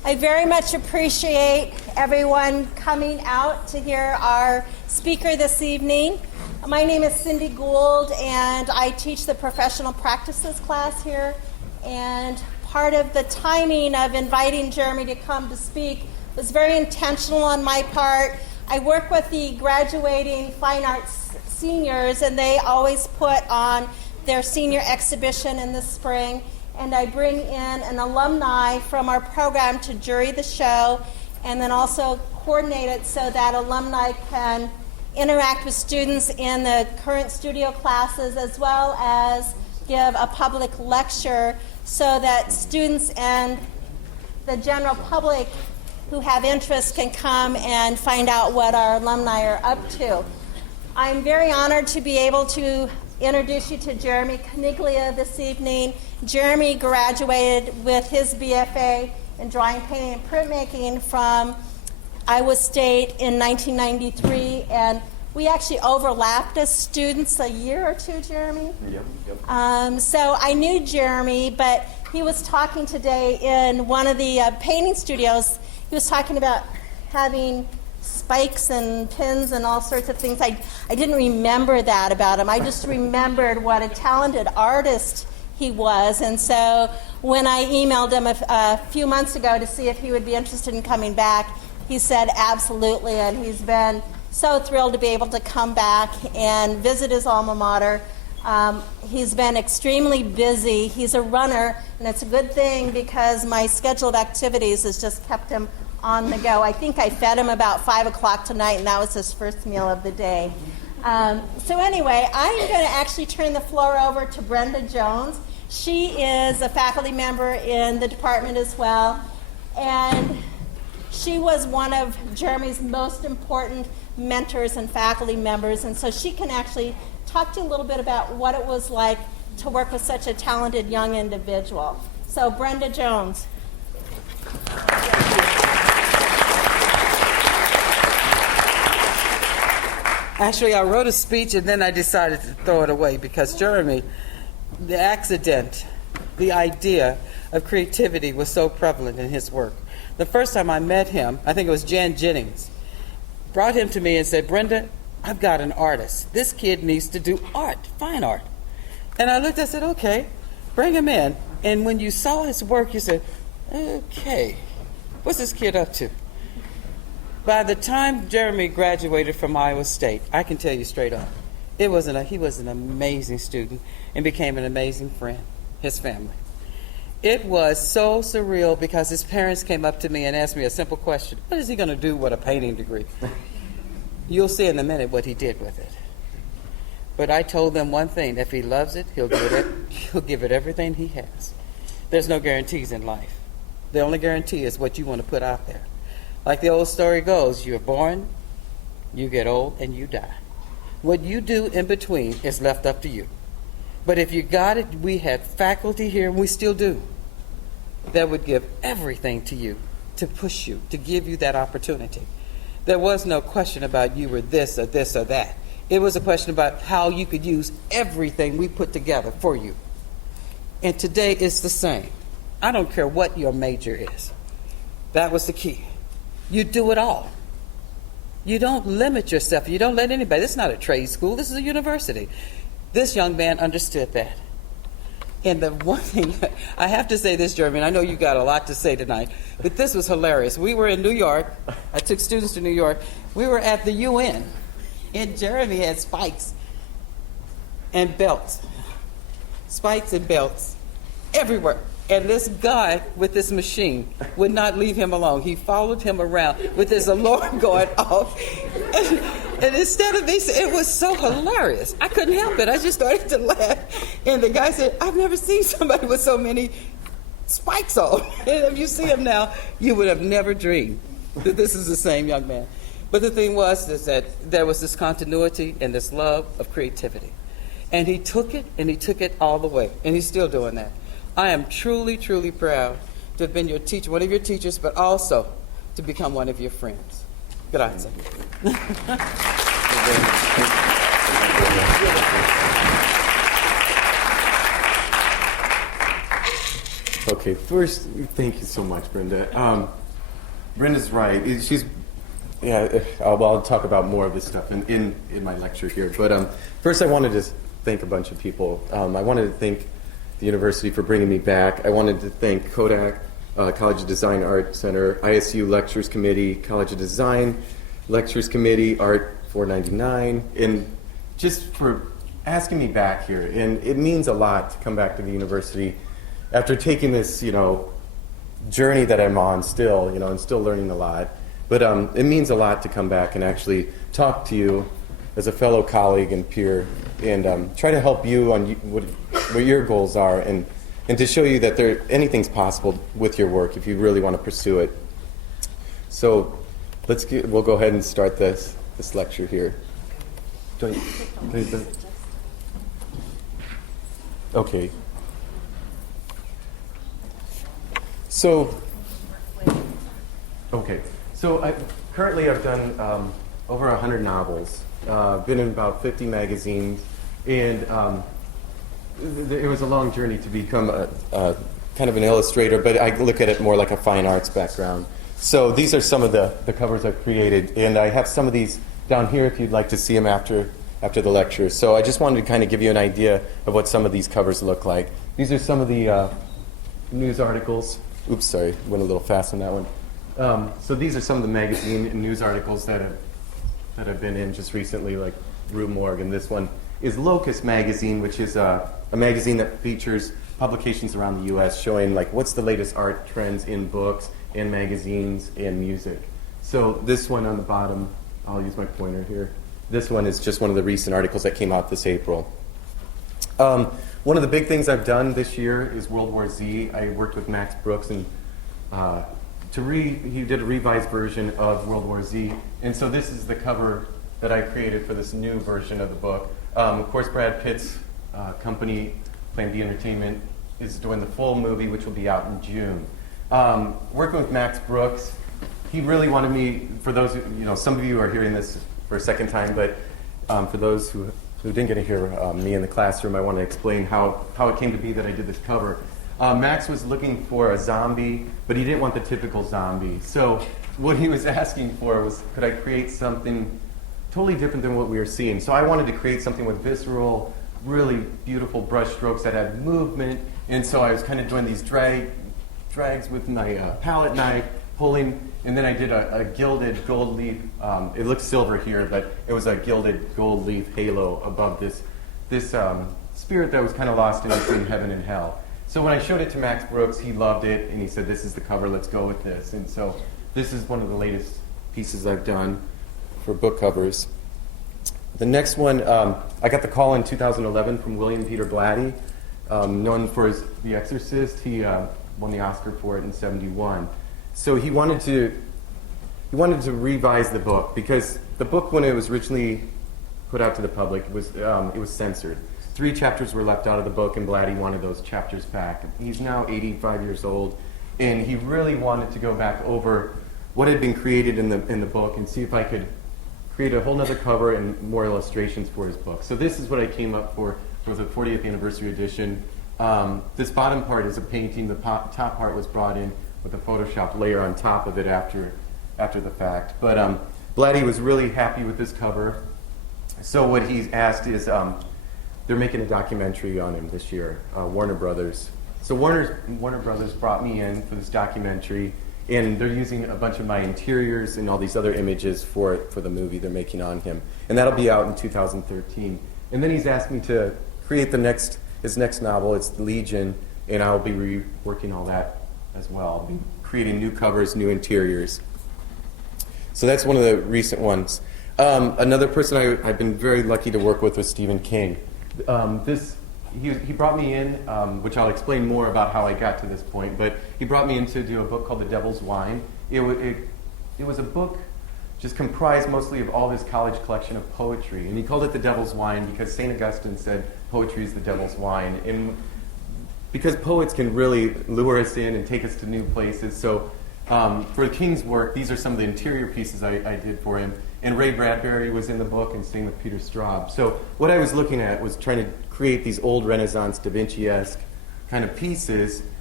I very much appreciate everyone coming out to hear our speaker this evening. My name is Cindy Gould, and I teach the professional practices class here. And part of the timing of inviting Jeremy to come to speak was very intentional on my part. I work with the graduating fine arts seniors, and they always put on their senior exhibition in the spring. And I bring in an alumni from our program to jury the show, and then also coordinate it so that alumni can interact with students in the current studio classes, as well as give a public lecture so that students and the general public who have interest can come and find out what our alumni are up to. I'm very honored to be able to introduce you to Jeremy Caniglia this evening. Jeremy graduated with his BFA in drawing, painting, and printmaking from Iowa State in 1993, and we actually overlapped as students a year or two, Jeremy. Yep. So I knew Jeremy, but he was talking today in one of the painting studios. He was talking about having spikes and pins and all sorts of things. I didn't remember that about him. I just remembered what a talented artist he was. And so when I emailed him a few months ago to see if he would be interested in coming back, he said absolutely, and he's been so thrilled to be able to come back and visit his alma mater. He's been extremely busy. He's a runner, and it's a good thing because my schedule of activities has just kept him on the go. I think I fed him about 5 o'clock tonight, and that was his first meal of the day. So anyway, I'm going to actually turn the floor over to Brenda Jones. She is a faculty member in the department as well, and she was one of Jeremy's most important mentors and faculty members, and so she can actually talk to you a little bit about what it was like to work with such a talented young individual. So Brenda Jones. Actually, I wrote a speech and then I decided to throw it away because Jeremy, the accident, the idea of creativity was so prevalent in his work. The first time I met him, I think it was Jan Jennings, brought him to me and said, "Brenda, I've got an artist. This kid needs to do art, fine art." And I looked, I said, "Okay, bring him in." And when you saw his work, you said, "Okay, what's this kid up to?" By the time Jeremy graduated from Iowa State, I can tell you straight up, he was an amazing student and became an amazing friend, his family. It was so surreal because his parents came up to me and asked me a simple question: what is he going to do with a painting degree? You'll see in a minute what he did with it. But I told them one thing: if he loves it, he'll give it everything he has. There's no guarantees in life. The only guarantee is what you want to put out there. Like the old story goes, you're born, you get old, and you die. What you do in between is left up to you. But if you got it, we had faculty here, and we still do, that would give everything to you, to push you, to give you that opportunity. There was no question about you were this or this or that. It was a question about how you could use everything we put together for you. And today it's the same. I don't care what your major is. That was the key. You do it all. You don't limit yourself. You don't let anybody. This is not a trade school. This is a university. This young man understood that. And the one thing, I have to say this, Jeremy, and I know you got a lot to say tonight, but this was hilarious. We were in New York. I took students to New York. We were at the UN, and Jeremy had spikes and belts. Spikes and belts everywhere. And this guy with this machine would not leave him alone. He followed him around with his alarm going off. And instead of this, it was so hilarious. I couldn't help it. I just started to laugh. And the guy said, "I've never seen somebody with so many spikes on." And if you see him now, you would have never dreamed that this is the same young man. But the thing was is that there was this continuity and this love of creativity. And he took it all the way. And he's still doing that. I am truly, truly proud to have been your teacher, one of your teachers, but also to become one of your friends. Grazie. Okay, first, thank you so much, Brenda. Brenda's right. I'll talk about more of this stuff in my lecture here. But first, I wanted to thank a bunch of people. I wanted to thank the university for bringing me back. I wanted to thank Kodak, College of Design Art Center, ISU Lectures Committee, College of Design Lectures Committee, Art 499, and just for asking me back here. And it means a lot to come back to the university after taking this, journey that I'm on still, and still learning a lot. But it means a lot to come back and actually talk to you as a fellow colleague and peer, and try to help you on what your goals are, and to show you that anything's possible with your work if you really want to pursue it. So we'll go ahead and start this lecture here. Okay. So currently I've done over 100 novels, been in about 50 magazines, and it was a long journey to become a kind of an illustrator, but I look at it more like a fine arts background. So these are some of the covers I've created, and I have some of these down here if you'd like to see them after the lecture. So I just wanted to kind of give you an idea of what some of these covers look like. These are some of the news articles. Oops, sorry, went a little fast on that one. So these are some of the magazine and news articles that I've been in just recently, like Rue Morgue. And this one is Locus Magazine, which is a magazine that features publications around the U.S. showing like what's the latest art trends in books and magazines and music. So this one on the bottom, I'll use my pointer here. This one is just one of the recent articles that came out this April. One of the big things I've done this year is World War Z. I worked with Max Brooks, and he did a revised version of World War Z. And so this is the cover that I created for this new version of the book. Of course, Brad Pitt's company, Plan B Entertainment, is doing the full movie, which will be out in June. Working with Max Brooks, he really wanted me, for those, some of you are hearing this for a second time, but for those who didn't get to hear me in the classroom, I want to explain how it came to be that I did this cover. Max was looking for a zombie, but he didn't want the typical zombie. So what he was asking for was, could I create something totally different than what we were seeing? So I wanted to create something with visceral, really beautiful brush strokes that had movement, and so I was kind of doing these drags with my palette knife, pulling, and then I did a gilded gold leaf. It looks silver here, but it was a gilded gold leaf halo above this spirit that was kind of lost in between heaven and hell. So when I showed it to Max Brooks, he loved it, and he said, "This is the cover. Let's go with this." And so this is one of the latest pieces I've done for book covers. The next one, I got the call in 2011 from William Peter Blatty, known for The Exorcist. He won the Oscar for it in '71. So he wanted to revise the book, because the book, when it was originally put out to the public, it was censored. 3 chapters were left out of the book, and Blatty wanted those chapters back. He's now 85 years old, and he really wanted to go back over what had been created in the book and see if I could create a whole nother cover and more illustrations for his book. So this is what I came up for the 40th anniversary edition. This bottom part is a painting. The top part was brought in with a Photoshop layer on top of it after the fact. But Blatty was really happy with this cover. So what he's asked is, they're making a documentary on him this year, Warner Brothers. So Warner Brothers brought me in for this documentary, and they're using a bunch of my interiors and all these other images for the movie they're making on him. And that'll be out in 2013. And then he's asked me to create his next novel. It's Legion, and I'll be reworking all that as well. I'll be creating new covers, new interiors. So that's one of the recent ones. Another person I've been very lucky to work with was Stephen King. He brought me in, which I'll explain more about how I got to this point, but he brought me in to do a book called The Devil's Wine. It was a book just comprised mostly of all his college collection of poetry, and he called it The Devil's Wine because St. Augustine said poetry is the devil's wine, and because poets can really lure us in and take us to new places. So for King's work, these are some of the interior pieces I did for him. And Ray Bradbury was in the book, and same with Peter Straub. So what I was looking at was trying to create these old Renaissance Da Vinci-esque kind of pieces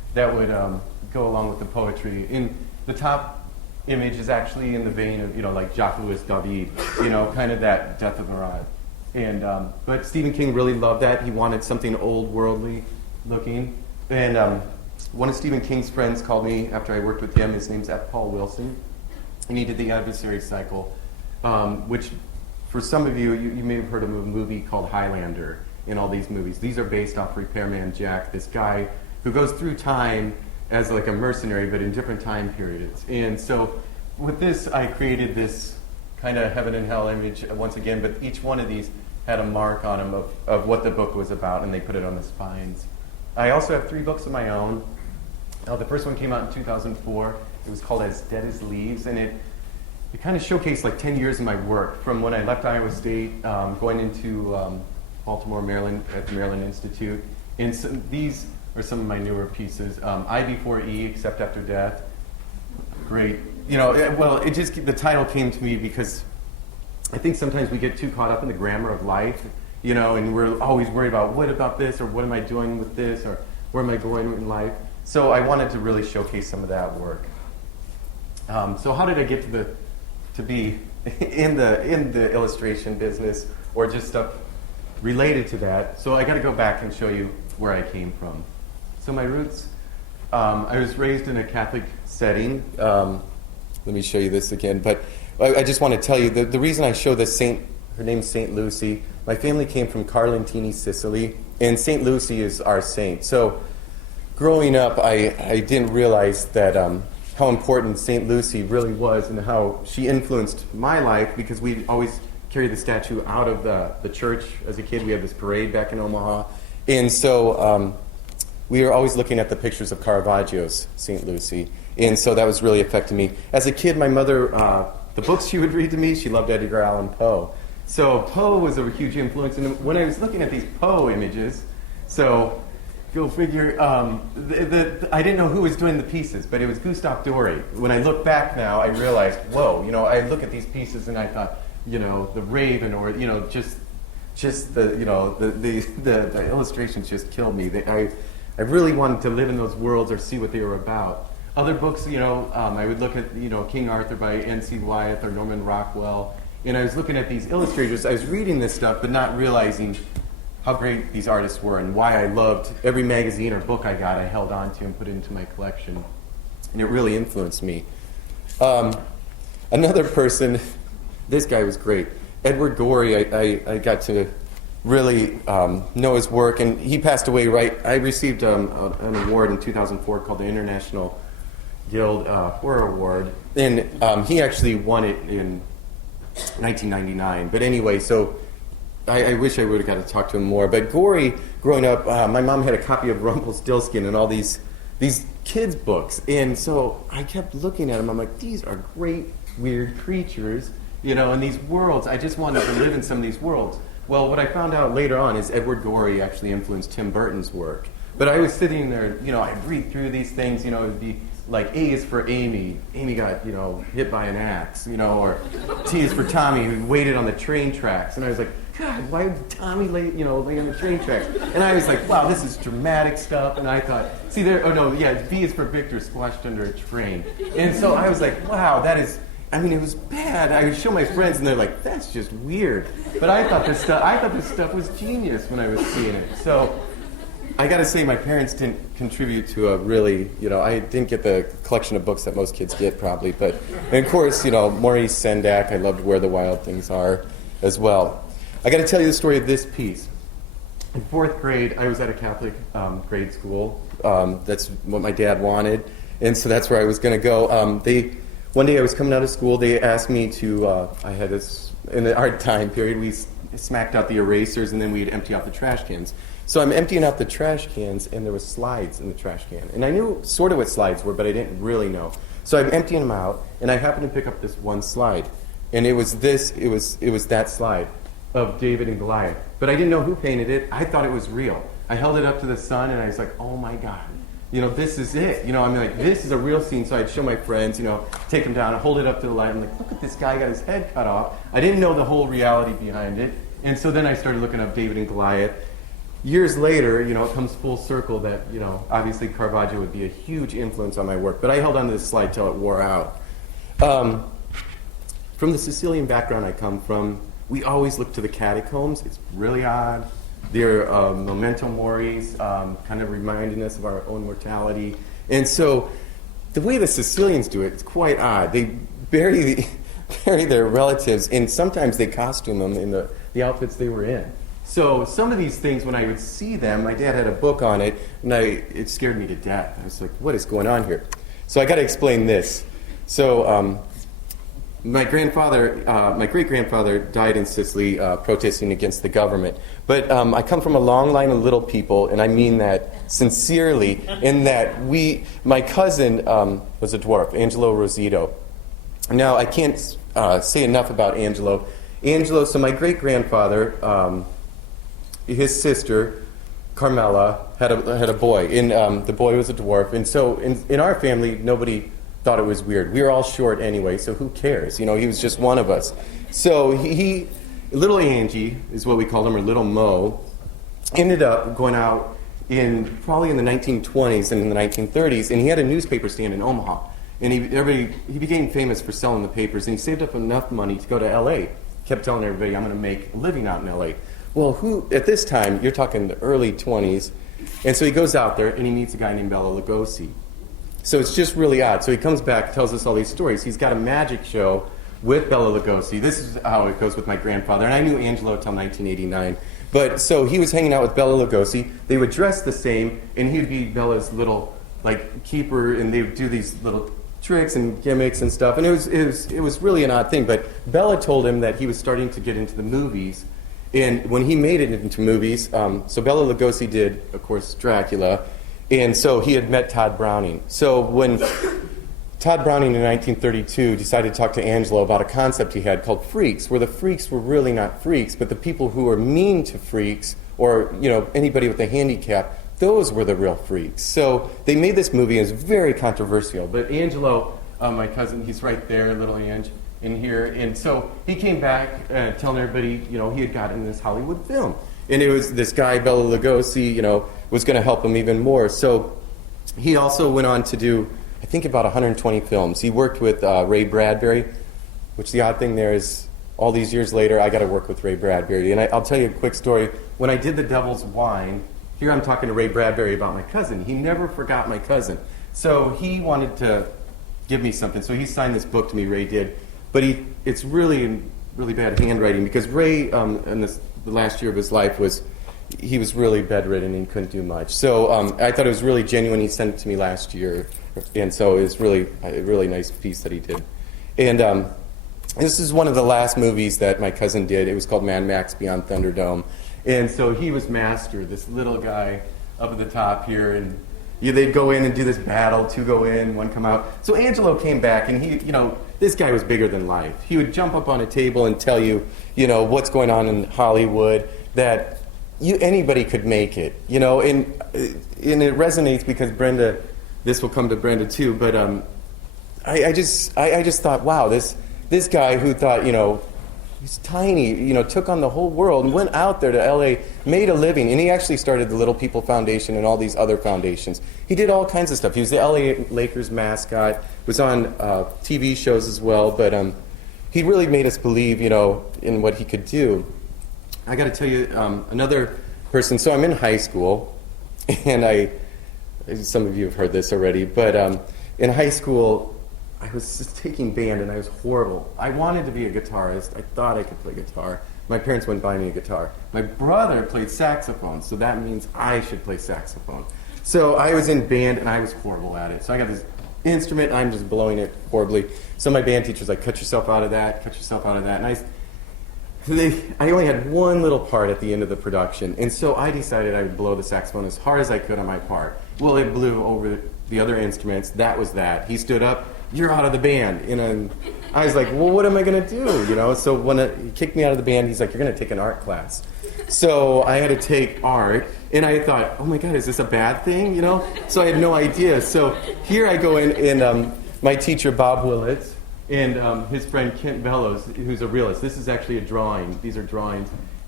that would go along with the poetry. In the top image is actually in the vein of, like Jacques-Louis David, kind of that Death of Marat. And but Stephen King really loved that. He wanted something old worldly looking. And one of Stephen King's friends called me after I worked with him. His name's F. Paul Wilson. And he did the Adversary Cycle, which for some of you, you may have heard of a movie called Highlander in all these movies. These are based off Repairman Jack, this guy who goes through time as like a mercenary, but in different time periods. And so with this, I created this kind of heaven and hell image once again, but each one of these had a mark on them of what the book was about, and they put it on the spines. I also have 3 books of my own. The first one came out in 2004. It was called As Dead as Leaves, and it kind of showcased like 10 years of my work from when I left Iowa State, going into Baltimore, Maryland, at the Maryland Institute. And these are some of my newer pieces. I Before E, Except After Death. Great. The title came to me because I think sometimes we get too caught up in the grammar of life, and we're always worried about what about this, or what am I doing with this, or where am I going in life. So I wanted to really showcase some of that work. So how did I get to be in the illustration business, or just stuff related to that? So I got to go back and show you where I came from. So my roots, I was raised in a Catholic setting. Let me show you this again. But I just want to tell you, the reason I show this saint, her name's St. Lucy. My family came from Carlentini, Sicily, and St. Lucy is our saint. So growing up, I didn't realize that how important St. Lucy really was and how she influenced my life, because we always carried the statue out of the church as a kid. We had this parade back in Omaha. And so we were always looking at the pictures of Caravaggio's St. Lucy. And so that was really affecting me. As a kid, my mother, the books she would read to me, she loved Edgar Allan Poe. So Poe was a huge influence. And when I was looking at these Poe images, so go figure, I didn't know who was doing the pieces, but it was Gustave Doré. When I look back now, I realized, whoa, I look at these pieces and I thought, the Raven, or, just the illustrations just killed me. I really wanted to live in those worlds or see what they were about. Other books, I would look at, King Arthur by N.C. Wyeth or Norman Rockwell, and I was looking at these illustrators. I was reading this stuff, but not realizing how great these artists were and why I loved every magazine or book I got. I held on to and put it into my collection, and it really influenced me. Another person, this guy was great. Edward Gorey, I got to really know his work, and he passed away I received an award in 2004 called the International Guild Horror Award, and he actually won it in 1999. But anyway, so I wish I would have got to talk to him more. But Gorey, growing up, my mom had a copy of Rumpelstiltskin and all these kids' books, and so I kept looking at them. I'm like, these are great, weird creatures, in these worlds. I just wanted to live in some of these worlds. Well, what I found out later on is Edward Gorey actually influenced Tim Burton's work. But I was sitting there, I'd read through these things, it would be like A is for Amy. Amy got, hit by an axe, or T is for Tommy, who waited on the train tracks. And I was like, God, why would Tommy lay on the train tracks? And I was like, wow, this is dramatic stuff. And I thought, V is for Victor, squashed under a train. And so I was like, wow, that is, it was bad. I would show my friends, and they're like, "That's just weird." But I thought this stuff was genius when I was seeing it. So I got to say, my parents didn't contribute to a really, I didn't get the collection of books that most kids get, probably. But and of course, Maurice Sendak. I loved Where the Wild Things Are, as well. I got to tell you the story of this piece. In 4th grade, I was at a Catholic grade school. That's what my dad wanted, and so that's where I was going to go. One day I was coming out of school, they asked me to, I had this, in the art time period, we smacked out the erasers and then we'd empty out the trash cans. So I'm emptying out the trash cans and there was slides in the trash can. And I knew sort of what slides were, but I didn't really know. So I'm emptying them out and I happened to pick up this one slide. And it was that slide of David and Goliath. But I didn't know who painted it. I thought it was real. I held it up to the sun and I was like, oh my God. This is it. This is a real scene. So I'd show my friends, take them down and hold it up to the light. I'm like, look at this guy, got his head cut off. I didn't know the whole reality behind it. And so then I started looking up David and Goliath. years later, you know, it comes full circle that, you know, obviously Caravaggio would be a huge influence on my work. But I held on to this slide till it wore out. From the Sicilian background I come from, we always look to the catacombs. It's really odd. They're memento moris, kind of reminding us of our own mortality. And so the way the Sicilians do it, it's quite odd. They bury their relatives, and sometimes they costume them in the outfits they were in. So some of these things, when I would see them, my dad had a book on it, and it scared me to death. I was like, what is going on here? So I got to explain this. So my great-grandfather died in Sicily protesting against the government. But I come from a long line of little people, and I mean that sincerely, in that my cousin was a dwarf, Angelo Rosito. Now, I can't say enough about Angelo. So my great-grandfather, his sister, Carmela, had a boy, and the boy was a dwarf. And so in our family, nobody thought it was weird. We were all short anyway, so who cares? You know, he was just one of us. So he little Angie is what we called him, or little Mo, ended up going out probably in the 1920s and in the 1930s, and he had a newspaper stand in Omaha. And he became famous for selling the papers, and he saved up enough money to go to L.A. Kept telling everybody, I'm going to make a living out in L.A. Well, at this time, you're talking the early 20s, and so he goes out there, and he meets a guy named Bela Lugosi. So it's just really odd. So he comes back, tells us all these stories. He's got a magic show with Bela Lugosi. This is how it goes with my grandfather. And I knew Angelo till 1989. But so he was hanging out with Bela Lugosi. They would dress the same, and he'd be Bella's little keeper, and they would do these little tricks and gimmicks and stuff. And it was really an odd thing. But Bela told him that he was starting to get into the movies. And when he made it into movies, so Bela Lugosi did, of course, Dracula. And so he had met Todd Browning. So when Todd Browning in 1932 decided to talk to Angelo about a concept he had called freaks, where the freaks were really not freaks, but the people who were mean to freaks, or anybody with a handicap, those were the real freaks. So they made this movie, and it was very controversial. But Angelo, my cousin, he's right there, little Ange, in here. And so he came back telling everybody, he had gotten this Hollywood film. And it was this guy, Bela Lugosi, was going to help him even more. So he also went on to do, I think, about 120 films. He worked with Ray Bradbury, which the odd thing there is, all these years later, I got to work with Ray Bradbury. And I'll tell you a quick story. When I did The Devil's Wine, here I'm talking to Ray Bradbury about my cousin. He never forgot my cousin. So he wanted to give me something. So he signed this book to me, Ray did. But it's really in really bad handwriting, because Ray, in the last year of his life, he was really bedridden and couldn't do much. So I thought it was really genuine. He sent it to me last year, and so it was really a really nice piece that he did. And this is one of the last movies that my cousin did. It was called Mad Max Beyond Thunderdome. And so he was Master, this little guy up at the top here, and they'd go in and do this battle, 2 go in, 1 come out. So Angelo came back, and he, this guy was bigger than life. He would jump up on a table and tell you, what's going on in Hollywood, that anybody could make it, and it resonates because Brenda, this will come to Brenda too, but I just thought, wow, this guy who thought, he's tiny, took on the whole world and went out there to L.A., made a living, and he actually started the Little People Foundation and all these other foundations. He did all kinds of stuff. He was the L.A. Lakers mascot, was on TV shows as well, but he really made us believe, in what he could do. I got to tell you another person. So I'm in high school, and some of you have heard this already, but in high school, I was just taking band, and I was horrible. I wanted to be a guitarist. I thought I could play guitar. My parents wouldn't buy me a guitar. My brother played saxophone, so that means I should play saxophone. So I was in band, and I was horrible at it. So I got this instrument, and I'm just blowing it horribly. So my band teacher's like, cut yourself out of that, and I only had one little part at the end of the production, and so I decided I would blow the saxophone as hard as I could on my part. Well, it blew over the other instruments. That was that. He stood up, you're out of the band. And I was like, well, what am I going to do? So when he kicked me out of the band, he's like, you're going to take an art class. So I had to take art, and I thought, oh my God, is this a bad thing? So I had no idea. So here I go in, and my teacher, Bob Willits, and his friend Kent Bellows, who's a realist. This is actually a drawing. These are drawings.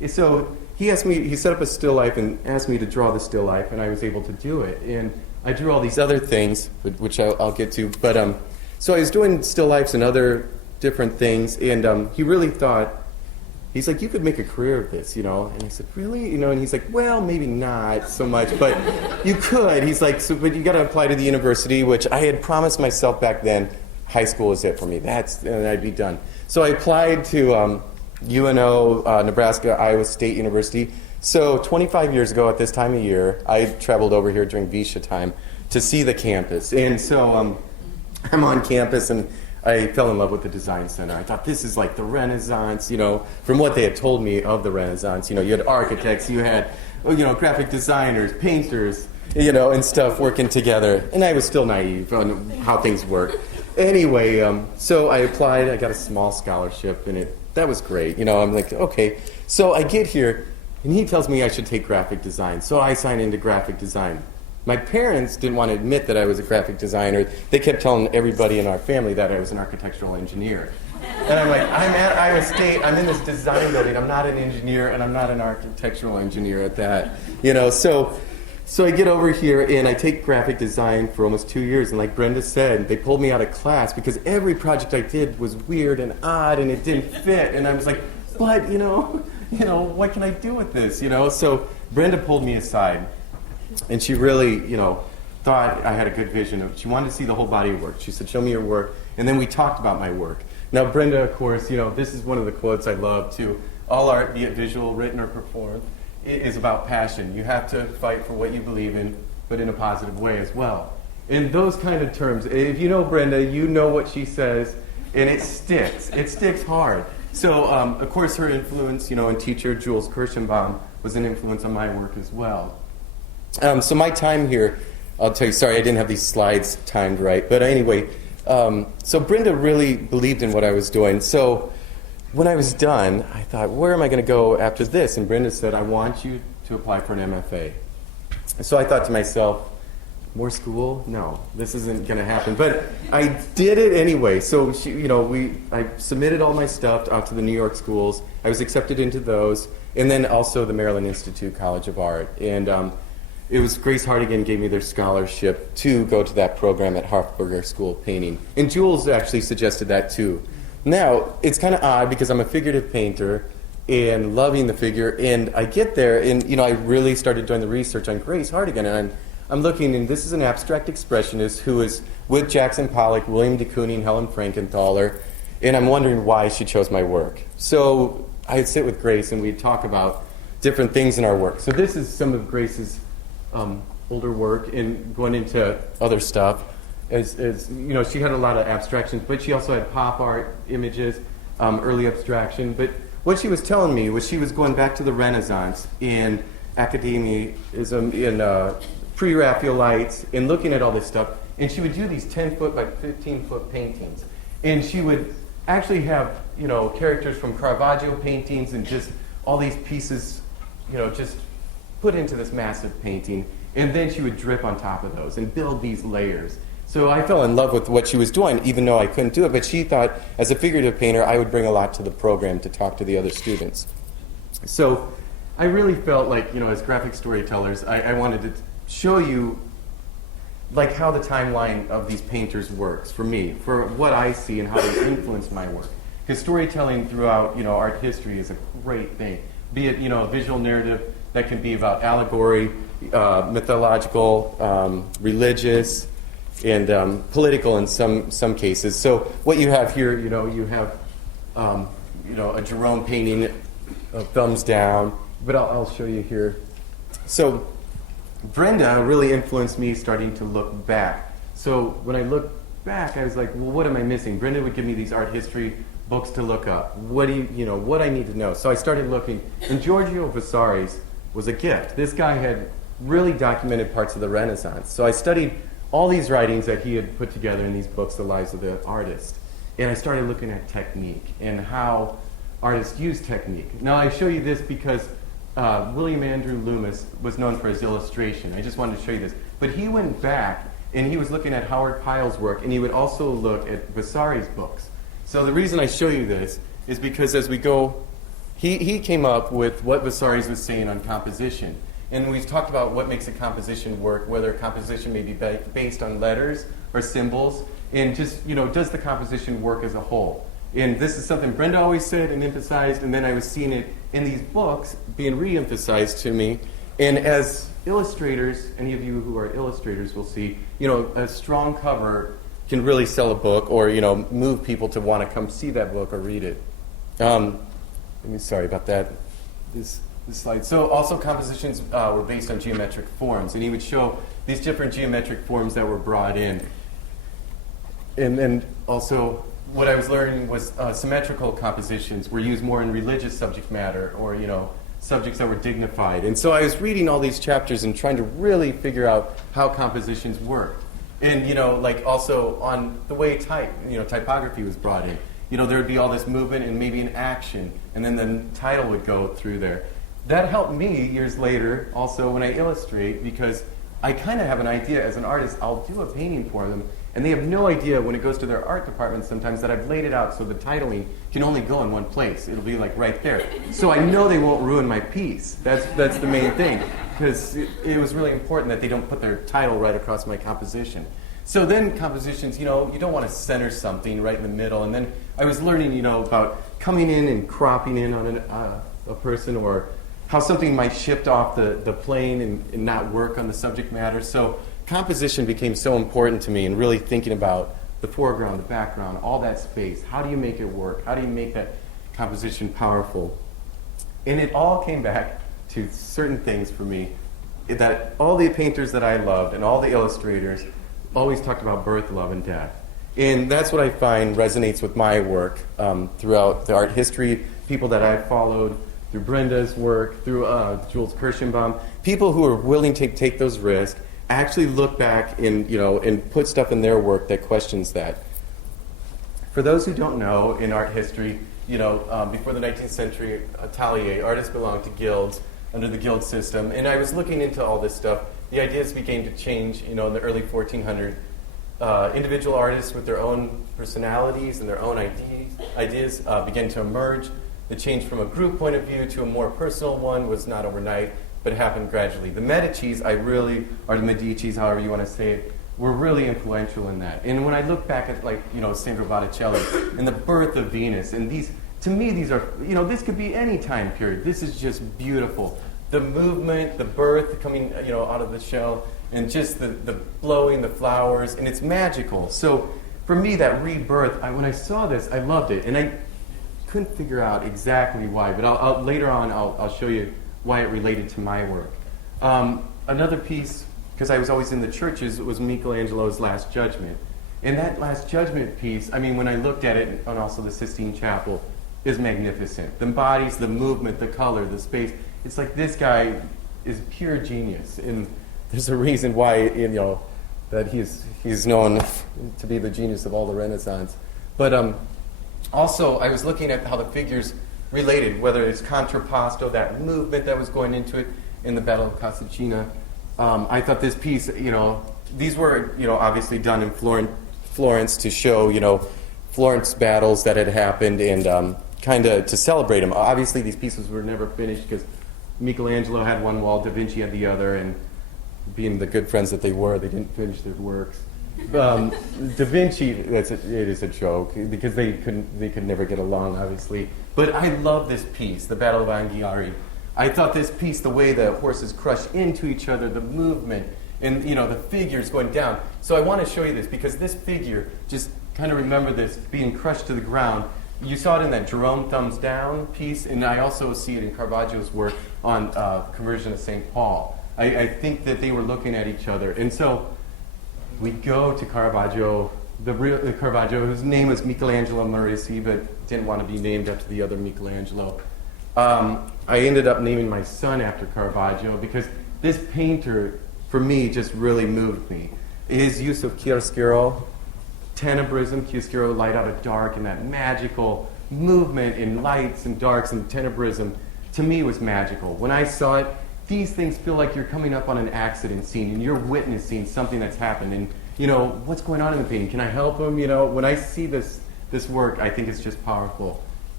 So he asked me, he set up a still life and asked me to draw the still life, and I was able to do it. And I drew all these other things, which I'll get to. But so I was doing still lifes and other different things, and he really thought, he's like, you could make a career of this, you know? And I said, really? You know, and he's like, well, maybe not so much, but you could. He's like, so, but you got to apply to the university, which I had promised myself back then, high school is it for me. And I'd be done. So I applied to UNO, Nebraska, Iowa State University. So 25 years ago at this time of year, I traveled over here during Visha time to see the campus. And so I'm on campus, and I fell in love with the Design Center. I thought, this is like the Renaissance, you know, from what they had told me of the Renaissance. You know, you had architects, you had, you know, graphic designers, painters, you know, and stuff working together. And I was still naive on how things work. Anyway, so I applied. I got a small scholarship, and that was great. You know, I'm like, okay. So I get here, and he tells me I should take graphic design. So I sign into graphic design. My parents didn't want to admit that I was a graphic designer. They kept telling everybody in our family that I was an architectural engineer. And I'm like, I'm at Iowa State. I'm in this design building. I'm not an engineer, and I'm not an architectural engineer at that. You know, so I get over here, and I take graphic design for almost 2 years. And like Brenda said, they pulled me out of class because every project I did was weird and odd, and it didn't fit. And I was like, but, you know, what can I do with this? You know, so Brenda pulled me aside. And she really, you know, thought I had a good vision. She wanted to see the whole body of work. She said, show me your work. And then we talked about my work. Now, Brenda, of course, you know, this is one of the quotes I love, too. All art, be it visual, written, or performed, is about passion. You have to fight for what you believe in, but in a positive way as well. In those kind of terms, if you know Brenda, you know what she says, and it sticks. It sticks hard. So, of course, her influence, you know, and teacher Jules Kirschenbaum was an influence on my work as well. So my time here, I'll tell you, sorry, I didn't have these slides timed right. But anyway, so Brenda really believed in what I was doing. So when I was done, I thought, where am I going to go after this? And Brenda said, I want you to apply for an MFA. And so I thought to myself, more school? No, this isn't going to happen. But I did it anyway. So, I submitted all my stuff out to the New York schools. I was accepted into those. And then also the Maryland Institute College of Art. And it was Grace Hardigan gave me their scholarship to go to that program at Hofburger School of Painting. And Jules actually suggested that too. Now, it's kind of odd because I'm a figurative painter and loving the figure. And I get there and, I really started doing the research on Grace Hardigan. And I'm looking, and this is an abstract expressionist who is with Jackson Pollock, William de Kooning, Helen Frankenthaler. And I'm wondering why she chose my work. So I'd sit with Grace and we'd talk about different things in our work. So this is some of Grace's older work and going into other stuff. As she had a lot of abstractions, but she also had pop art images, early abstraction. But what she was telling me was she was going back to the Renaissance in academicism, in pre-Raphaelites, and looking at all this stuff. And she would do these 10-foot by 15-foot paintings. And she would actually have, characters from Caravaggio paintings and just all these pieces, just put into this massive painting, and then she would drip on top of those and build these layers. So I fell in love with what she was doing, even though I couldn't do it, but she thought, as a figurative painter, I would bring a lot to the program to talk to the other students. So I really felt like, as graphic storytellers, I wanted to show you like how the timeline of these painters works for me, for what I see and how they influence my work. Because storytelling throughout, art history is a great thing. Be it, a visual narrative that can be about allegory, mythological, religious, and political in some cases. So what you have here, you have, a Jerome painting, thumbs down. But I'll show you here. So Brenda really influenced me starting to look back. So when I look back, I was like, well, what am I missing? Brenda would give me these art history books to look up. What I need to know. So I started looking, and Giorgio Vasari's was a gift. This guy had really documented parts of the Renaissance. So I studied all these writings that he had put together in these books, The Lives of the Artists. And I started looking at technique and how artists use technique. Now I show you this because William Andrew Loomis was known for his illustration. I just wanted to show you this. But he went back and he was looking at Howard Pyle's work, and he would also look at Vasari's books. So the reason I show you this is because as we go he came up with what Vasari's was saying on composition. And we've talked about what makes a composition work, whether a composition may be based on letters or symbols, and just, does the composition work as a whole? And this is something Brenda always said and emphasized, and then I was seeing it in these books being re-emphasized to me. And as illustrators, any of you who are illustrators will see, a strong cover can really sell a book or, move people to want to come see that book or read it. Sorry about that. This slide. So also compositions were based on geometric forms, and he would show these different geometric forms that were brought in. And also what I was learning was symmetrical compositions were used more in religious subject matter or, subjects that were dignified. And so I was reading all these chapters and trying to really figure out how compositions work. And, also on the way typography was brought in. There would be all this movement and maybe an action, and then the title would go through there. That helped me years later also when I illustrate, because I kind of have an idea as an artist. I'll do a painting for them, and they have no idea when it goes to their art department sometimes that I've laid it out so the titling can only go in one place. It'll be like right there. So I know they won't ruin my piece. That's the main thing, because it was really important that they don't put their title right across my composition. So then compositions, you don't want to center something right in the middle. And then I was learning, about coming in and cropping in on a person, or how something might shift off the plane and not work on the subject matter. So composition became so important to me, and really thinking about the foreground, the background, all that space. How do you make it work? How do you make that composition powerful? And it all came back to certain things for me, that all the painters that I loved and all the illustrators always talked about birth, love, and death. And that's what I find resonates with my work throughout the art history, people that I've followed, through Brenda's work, through Jules Kirschenbaum, people who are willing to take those risks, actually look back and put stuff in their work that questions that. For those who don't know, in art history, before the 19th century, atelier, artists belonged to guilds under the guild system. And I was looking into all this stuff. The ideas began to change, in the early 1400s. Individual artists with their own personalities and their own ideas began to emerge. The change from a group point of view to a more personal one was not overnight, but it happened gradually. The Medicis, or the Medicis, however you want to say it, were really influential in that. And when I look back at, Sandro Botticelli and the birth of Venus, and to me, these are, this could be any time period. This is just beautiful. The movement, the birth coming, out of the shell, and just the blowing, the flowers, and it's magical. So for me, that rebirth, when I saw this, I loved it. And I couldn't figure out exactly why, but later on I'll show you why it related to my work. Another piece, because I was always in the churches, was Michelangelo's Last Judgment. And that Last Judgment piece, when I looked at it, and also the Sistine Chapel, is magnificent. The bodies, the movement, the color, the space. It's like this guy is pure genius. And there's a reason why, that he's known to be the genius of all the Renaissance. But also, I was looking at how the figures related, whether it's contrapposto, that movement that was going into it in the Battle of Cascina. I thought this piece, these were, obviously done in Florence to show, Florence battles that had happened and kind of to celebrate them. Obviously, these pieces were never finished because Michelangelo had one wall, Da Vinci had the other, and being the good friends that they were, they didn't finish their works. Da Vinci, it is a joke because they could never get along, obviously. But I love this piece, the Battle of Anghiari. I thought this piece, the way the horses crush into each other, the movement, and the figures going down. So I want to show you this because this figure, just kind of remember this being crushed to the ground. You saw it in that Jerome Thumbs Down piece, and I also see it in Caravaggio's work on Conversion of St. Paul. I think that they were looking at each other. And so we go to Caravaggio, the real Caravaggio, whose name was Michelangelo Merisi, but didn't want to be named after the other Michelangelo. I ended up naming my son after Caravaggio because this painter, for me, just really moved me. His use of chiaroscuro, tenebrism, chiaroscuro, light out of dark, and that magical movement in lights and darks and tenebrism, to me was magical. When I saw it, these things feel like you're coming up on an accident scene and you're witnessing something that's happened. And, what's going on in the painting? Can I help him? When I see this work, I think it's just powerful.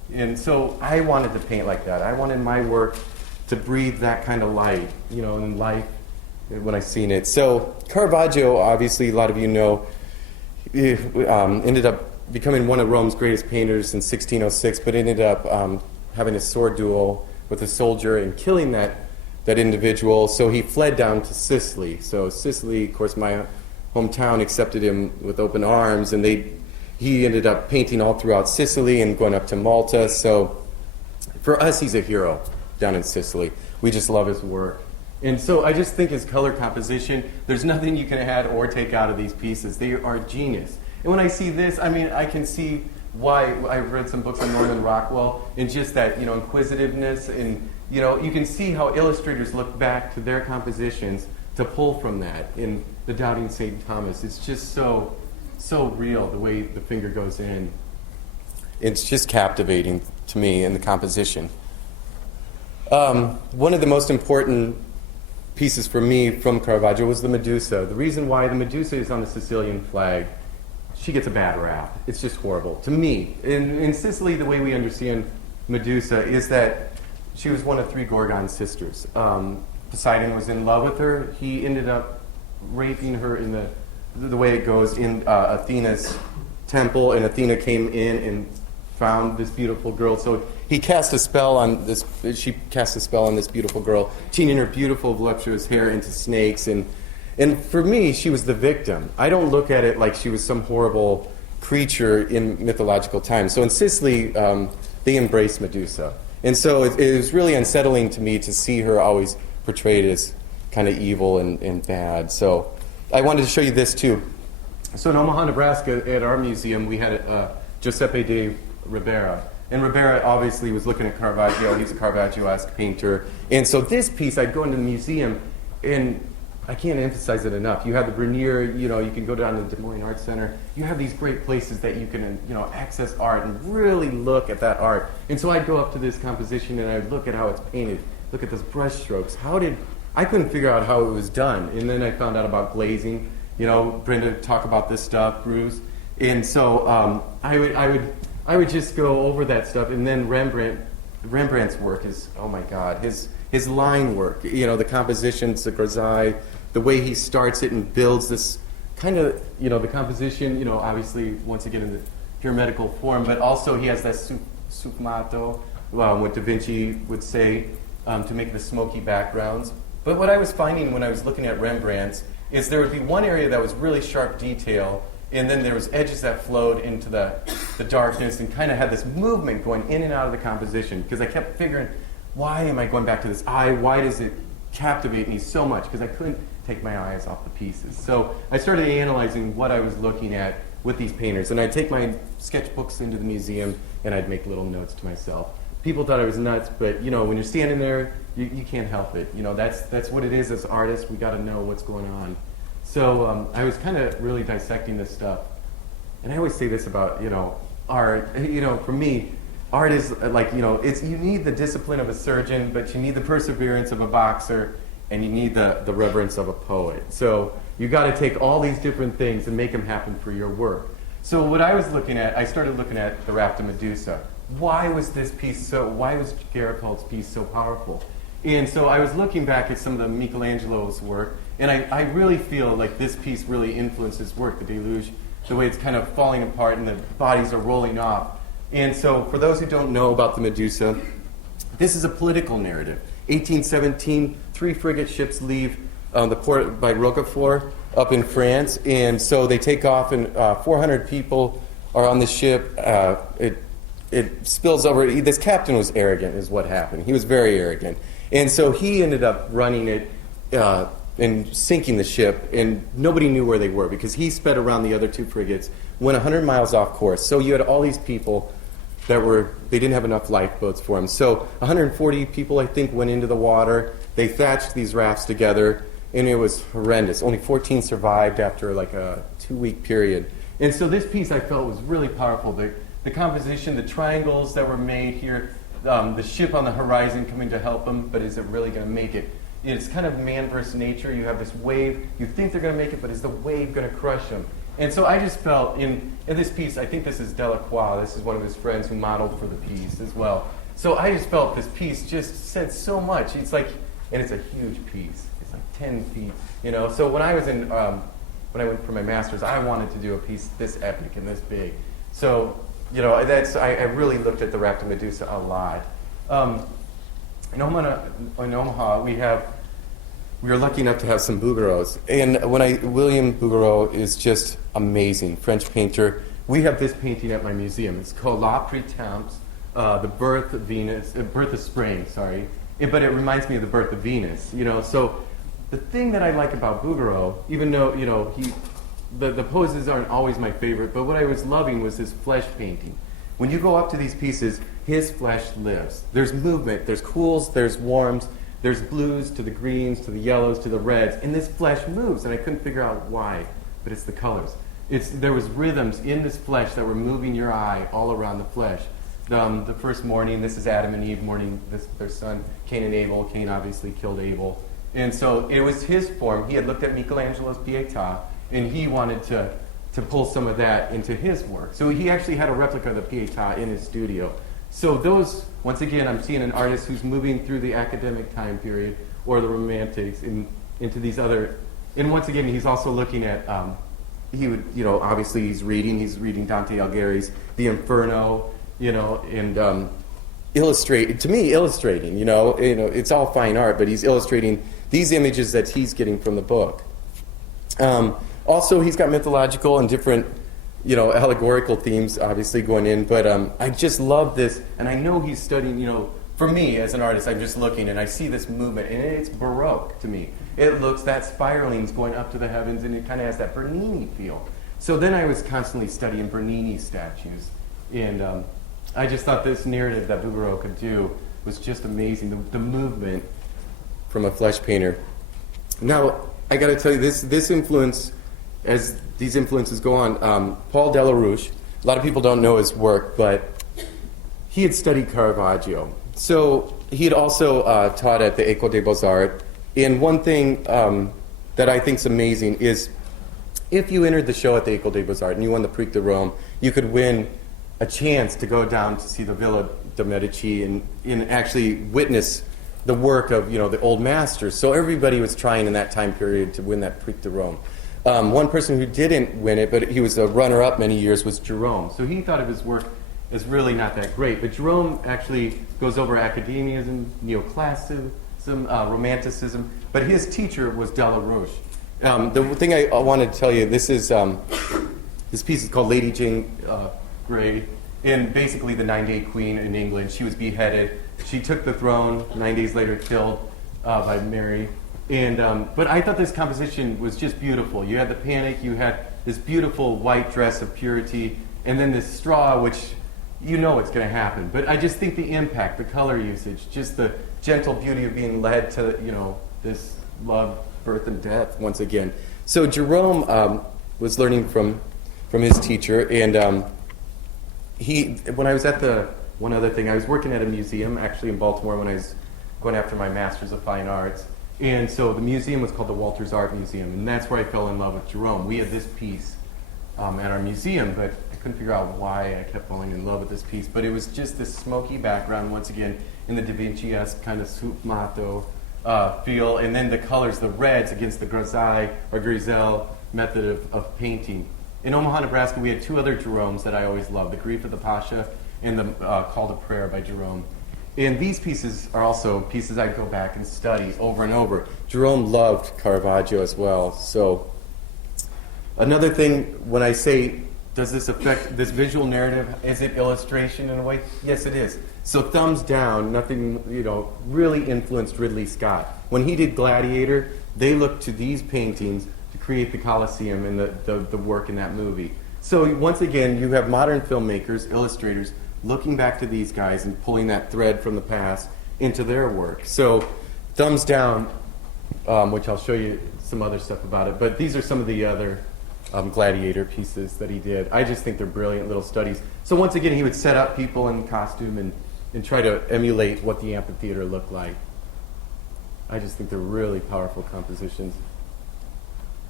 And so I wanted to paint like that. I wanted my work to breathe that kind of light, in life when I seen it. So Caravaggio, obviously, a lot of you know, ended up becoming one of Rome's greatest painters in 1606, but ended up having a sword duel with a soldier and killing that individual. So he fled down to Sicily. So Sicily, of course, my hometown, accepted him with open arms, and he ended up painting all throughout Sicily and going up to Malta. So for us, he's a hero down in Sicily. We just love his work. And so I just think his color composition, there's nothing you can add or take out of these pieces. They are genius. And when I see this, I can see why. I've read some books on Norman Rockwell, and just that, inquisitiveness, and, you can see how illustrators look back to their compositions to pull from that. In The Doubting St. Thomas, it's just so real, the way the finger goes in. It's just captivating to me in the composition. One of the most important pieces for me from Caravaggio was the Medusa. The reason why the Medusa is on the Sicilian flag, she gets a bad rap. It's just horrible. To me, in Sicily, the way we understand Medusa is that she was one of 3 Gorgon sisters. Poseidon was in love with her. He ended up raping her in the way it goes in Athena's temple, and Athena came in and found this beautiful girl. So he cast a spell on this. She cast a spell on this beautiful girl, changing her beautiful voluptuous hair into snakes. And for me, she was the victim. I don't look at it like she was some horrible creature in mythological times. So in Sicily, they embraced Medusa, and so it was really unsettling to me to see her always portrayed as kind of evil and bad. So I wanted to show you this too. So in Omaha, Nebraska, at our museum, we had Giuseppe de Ribera. And Ribera obviously was looking at Caravaggio. He's a Caravaggio-esque painter. And so this piece, I'd go into the museum, and I can't emphasize it enough. You have the Bernier, you can go down to the Des Moines Art Center. You have these great places that you can, access art and really look at that art. And so I'd go up to this composition, and I'd look at how it's painted, look at those brush strokes. I couldn't figure out how it was done. And then I found out about glazing. Brenda talk about this stuff, Bruce. And so I would just go over that stuff. And then Rembrandt's work is, oh my God, his line work, the compositions, the grisaille, the way he starts it and builds this kind of, the composition, obviously once again in the pyramidical form, but also he has that sfumato, what Da Vinci would say, to make the smoky backgrounds. But what I was finding when I was looking at Rembrandt's is there would be one area that was really sharp detail, and then there was edges that flowed into the darkness and kind of had this movement going in and out of the composition, because I kept figuring, why am I going back to this eye? Why does it captivate me so much? Because I couldn't take my eyes off the pieces. So I started analyzing what I was looking at with these painters, and I'd take my sketchbooks into the museum and I'd make little notes to myself. People thought I was nuts, but when you're standing there, you can't help it. That's what it is as artists. We got to know what's going on. So I was kind of really dissecting this stuff, and I always say this about art. For me, art is like you need the discipline of a surgeon, but you need the perseverance of a boxer, and you need the reverence of a poet. So you got to take all these different things and make them happen for your work. So what I was looking at, I started looking at the Raft of Medusa. Why was Garibaldi's piece so powerful? And so I was looking back at some of the Michelangelo's work, and I really feel like this piece really influenced his work, the Deluge, the way it's kind of falling apart and the bodies are rolling off. And so for those who don't know about the Medusa, this is a political narrative. 1817, 3 frigate ships leave the port by Roquefort up in France, and so they take off, and 400 people are on the ship. It spills over. This captain was arrogant, is what happened. He was very arrogant. And so he ended up running it and sinking the ship, and nobody knew where they were because he sped around the other 2 frigates, went 100 miles off course. So you had all these people they didn't have enough lifeboats for them. So 140 people, I think, went into the water. They thatched these rafts together, and it was horrendous. Only 14 survived after like a 2-week period. And so this piece I felt was really powerful. The composition, the triangles that were made here, the ship on the horizon coming to help them, but is it really going to make it? It's kind of man versus nature. You have this wave. You think they're going to make it, but is the wave going to crush them? And so I just felt in this piece, I think this is Delacroix, this is one of his friends who modeled for the piece as well. So I just felt this piece just said so much. It's like, and it's a huge piece. It's like 10 feet, you know. So when I was in, when I went for my master's, I wanted to do a piece this epic and this big. So, you know, I really looked at the Raft of Medusa a lot. In Omaha, we are lucky enough to have some Bouguereaus. And William Bouguereau is just amazing, French painter. We have this painting at my museum. It's called La Printemps, the birth of Venus, birth of spring, sorry. But it reminds me of the birth of Venus, you know. So the thing that I like about Bouguereau, even though, you know, the poses aren't always my favorite, but what I was loving was his flesh painting. When you go up to these pieces, his flesh lives. There's movement, there's cools, there's warms, there's blues to the greens, to the yellows, to the reds, and this flesh moves, and I couldn't figure out why, but it's the colors. There was rhythms in this flesh that were moving your eye all around the flesh. The first morning, this is Adam and Eve mourning their son, Cain and Abel. Cain obviously killed Abel. And so it was his form. He had looked at Michelangelo's Pietà, and he wanted to pull some of that into his work. So he actually had a replica of the Pietà in his studio. So those, once again, I'm seeing an artist who's moving through the academic time period or the Romantics into these other, and once again, he's also looking at, he would, you know, obviously he's reading Dante Alighieri's The Inferno, you know, and illustrating, you know, it's all fine art, but he's illustrating these images that he's getting from the book. Also, he's got mythological and different, you know, allegorical themes obviously going in, but I just love this, and I know he's studying, you know, for me as an artist, I'm just looking and I see this movement, and it's Baroque to me. It looks, that spiraling's going up to the heavens, and it kind of has that Bernini feel. So then I was constantly studying Bernini statues, and I just thought this narrative that Bouguereau could do was just amazing, the movement from a flesh painter. Now, I got to tell you, this influence, as these influences go on, Paul Delarouche, a lot of people don't know his work, but he had studied Caravaggio. So he had also taught at the École des Beaux-Arts. And one thing that I think is amazing is if you entered the show at the École des Beaux-Arts and you won the Prix de Rome, you could win a chance to go down to see the Villa de Medici and actually witness the work of, you know, the old masters. So everybody was trying in that time period to win that Prix de Rome. One person who didn't win it, but he was a runner-up many years, was Jerome. So he thought of his work as really not that great. But Jerome actually goes over academianism, neoclassicism, romanticism. But his teacher was Delarouche. The thing I wanted to tell you, this piece is called Lady Jane Grey. And basically the 9-day queen in England, she was beheaded. She took the throne, 9 days later killed by Mary. And but I thought this composition was just beautiful. You had the panic, you had this beautiful white dress of purity, and then this straw, which you know it's going to happen. But I just think the impact, the color usage, just the gentle beauty of being led to, you know, this love, birth, and death once again. So Jerome was learning from his teacher, and when I was at one other thing, I was working at a museum actually in Baltimore when I was going after my Master's of Fine Arts. And so the museum was called the Walters Art Museum, and that's where I fell in love with Jerome. We had this piece at our museum, but I couldn't figure out why I kept falling in love with this piece. But it was just this smoky background, once again, in the Da Vinci-esque kind of sfumato feel, and then the colors, the reds against the grisaille or griselle method of painting. In Omaha, Nebraska, we had two other Jeromes that I always loved, the Grief of the Pasha and the Call to Prayer by Jerome. And these pieces are also pieces I go back and study over and over. Jerome loved Caravaggio as well. So another thing, when I say, does this affect this visual narrative? Is it illustration in a way? Yes, it is. So thumbs down, nothing, you know, really influenced Ridley Scott. When he did Gladiator, they looked to these paintings to create the Colosseum and the work in that movie. So once again, you have modern filmmakers, illustrators, looking back to these guys and pulling that thread from the past into their work. So thumbs down, which I'll show you some other stuff about it, but these are some of the other Gladiator pieces that he did. I just think they're brilliant little studies. So once again, he would set up people in costume and try to emulate what the amphitheater looked like. I just think they're really powerful compositions.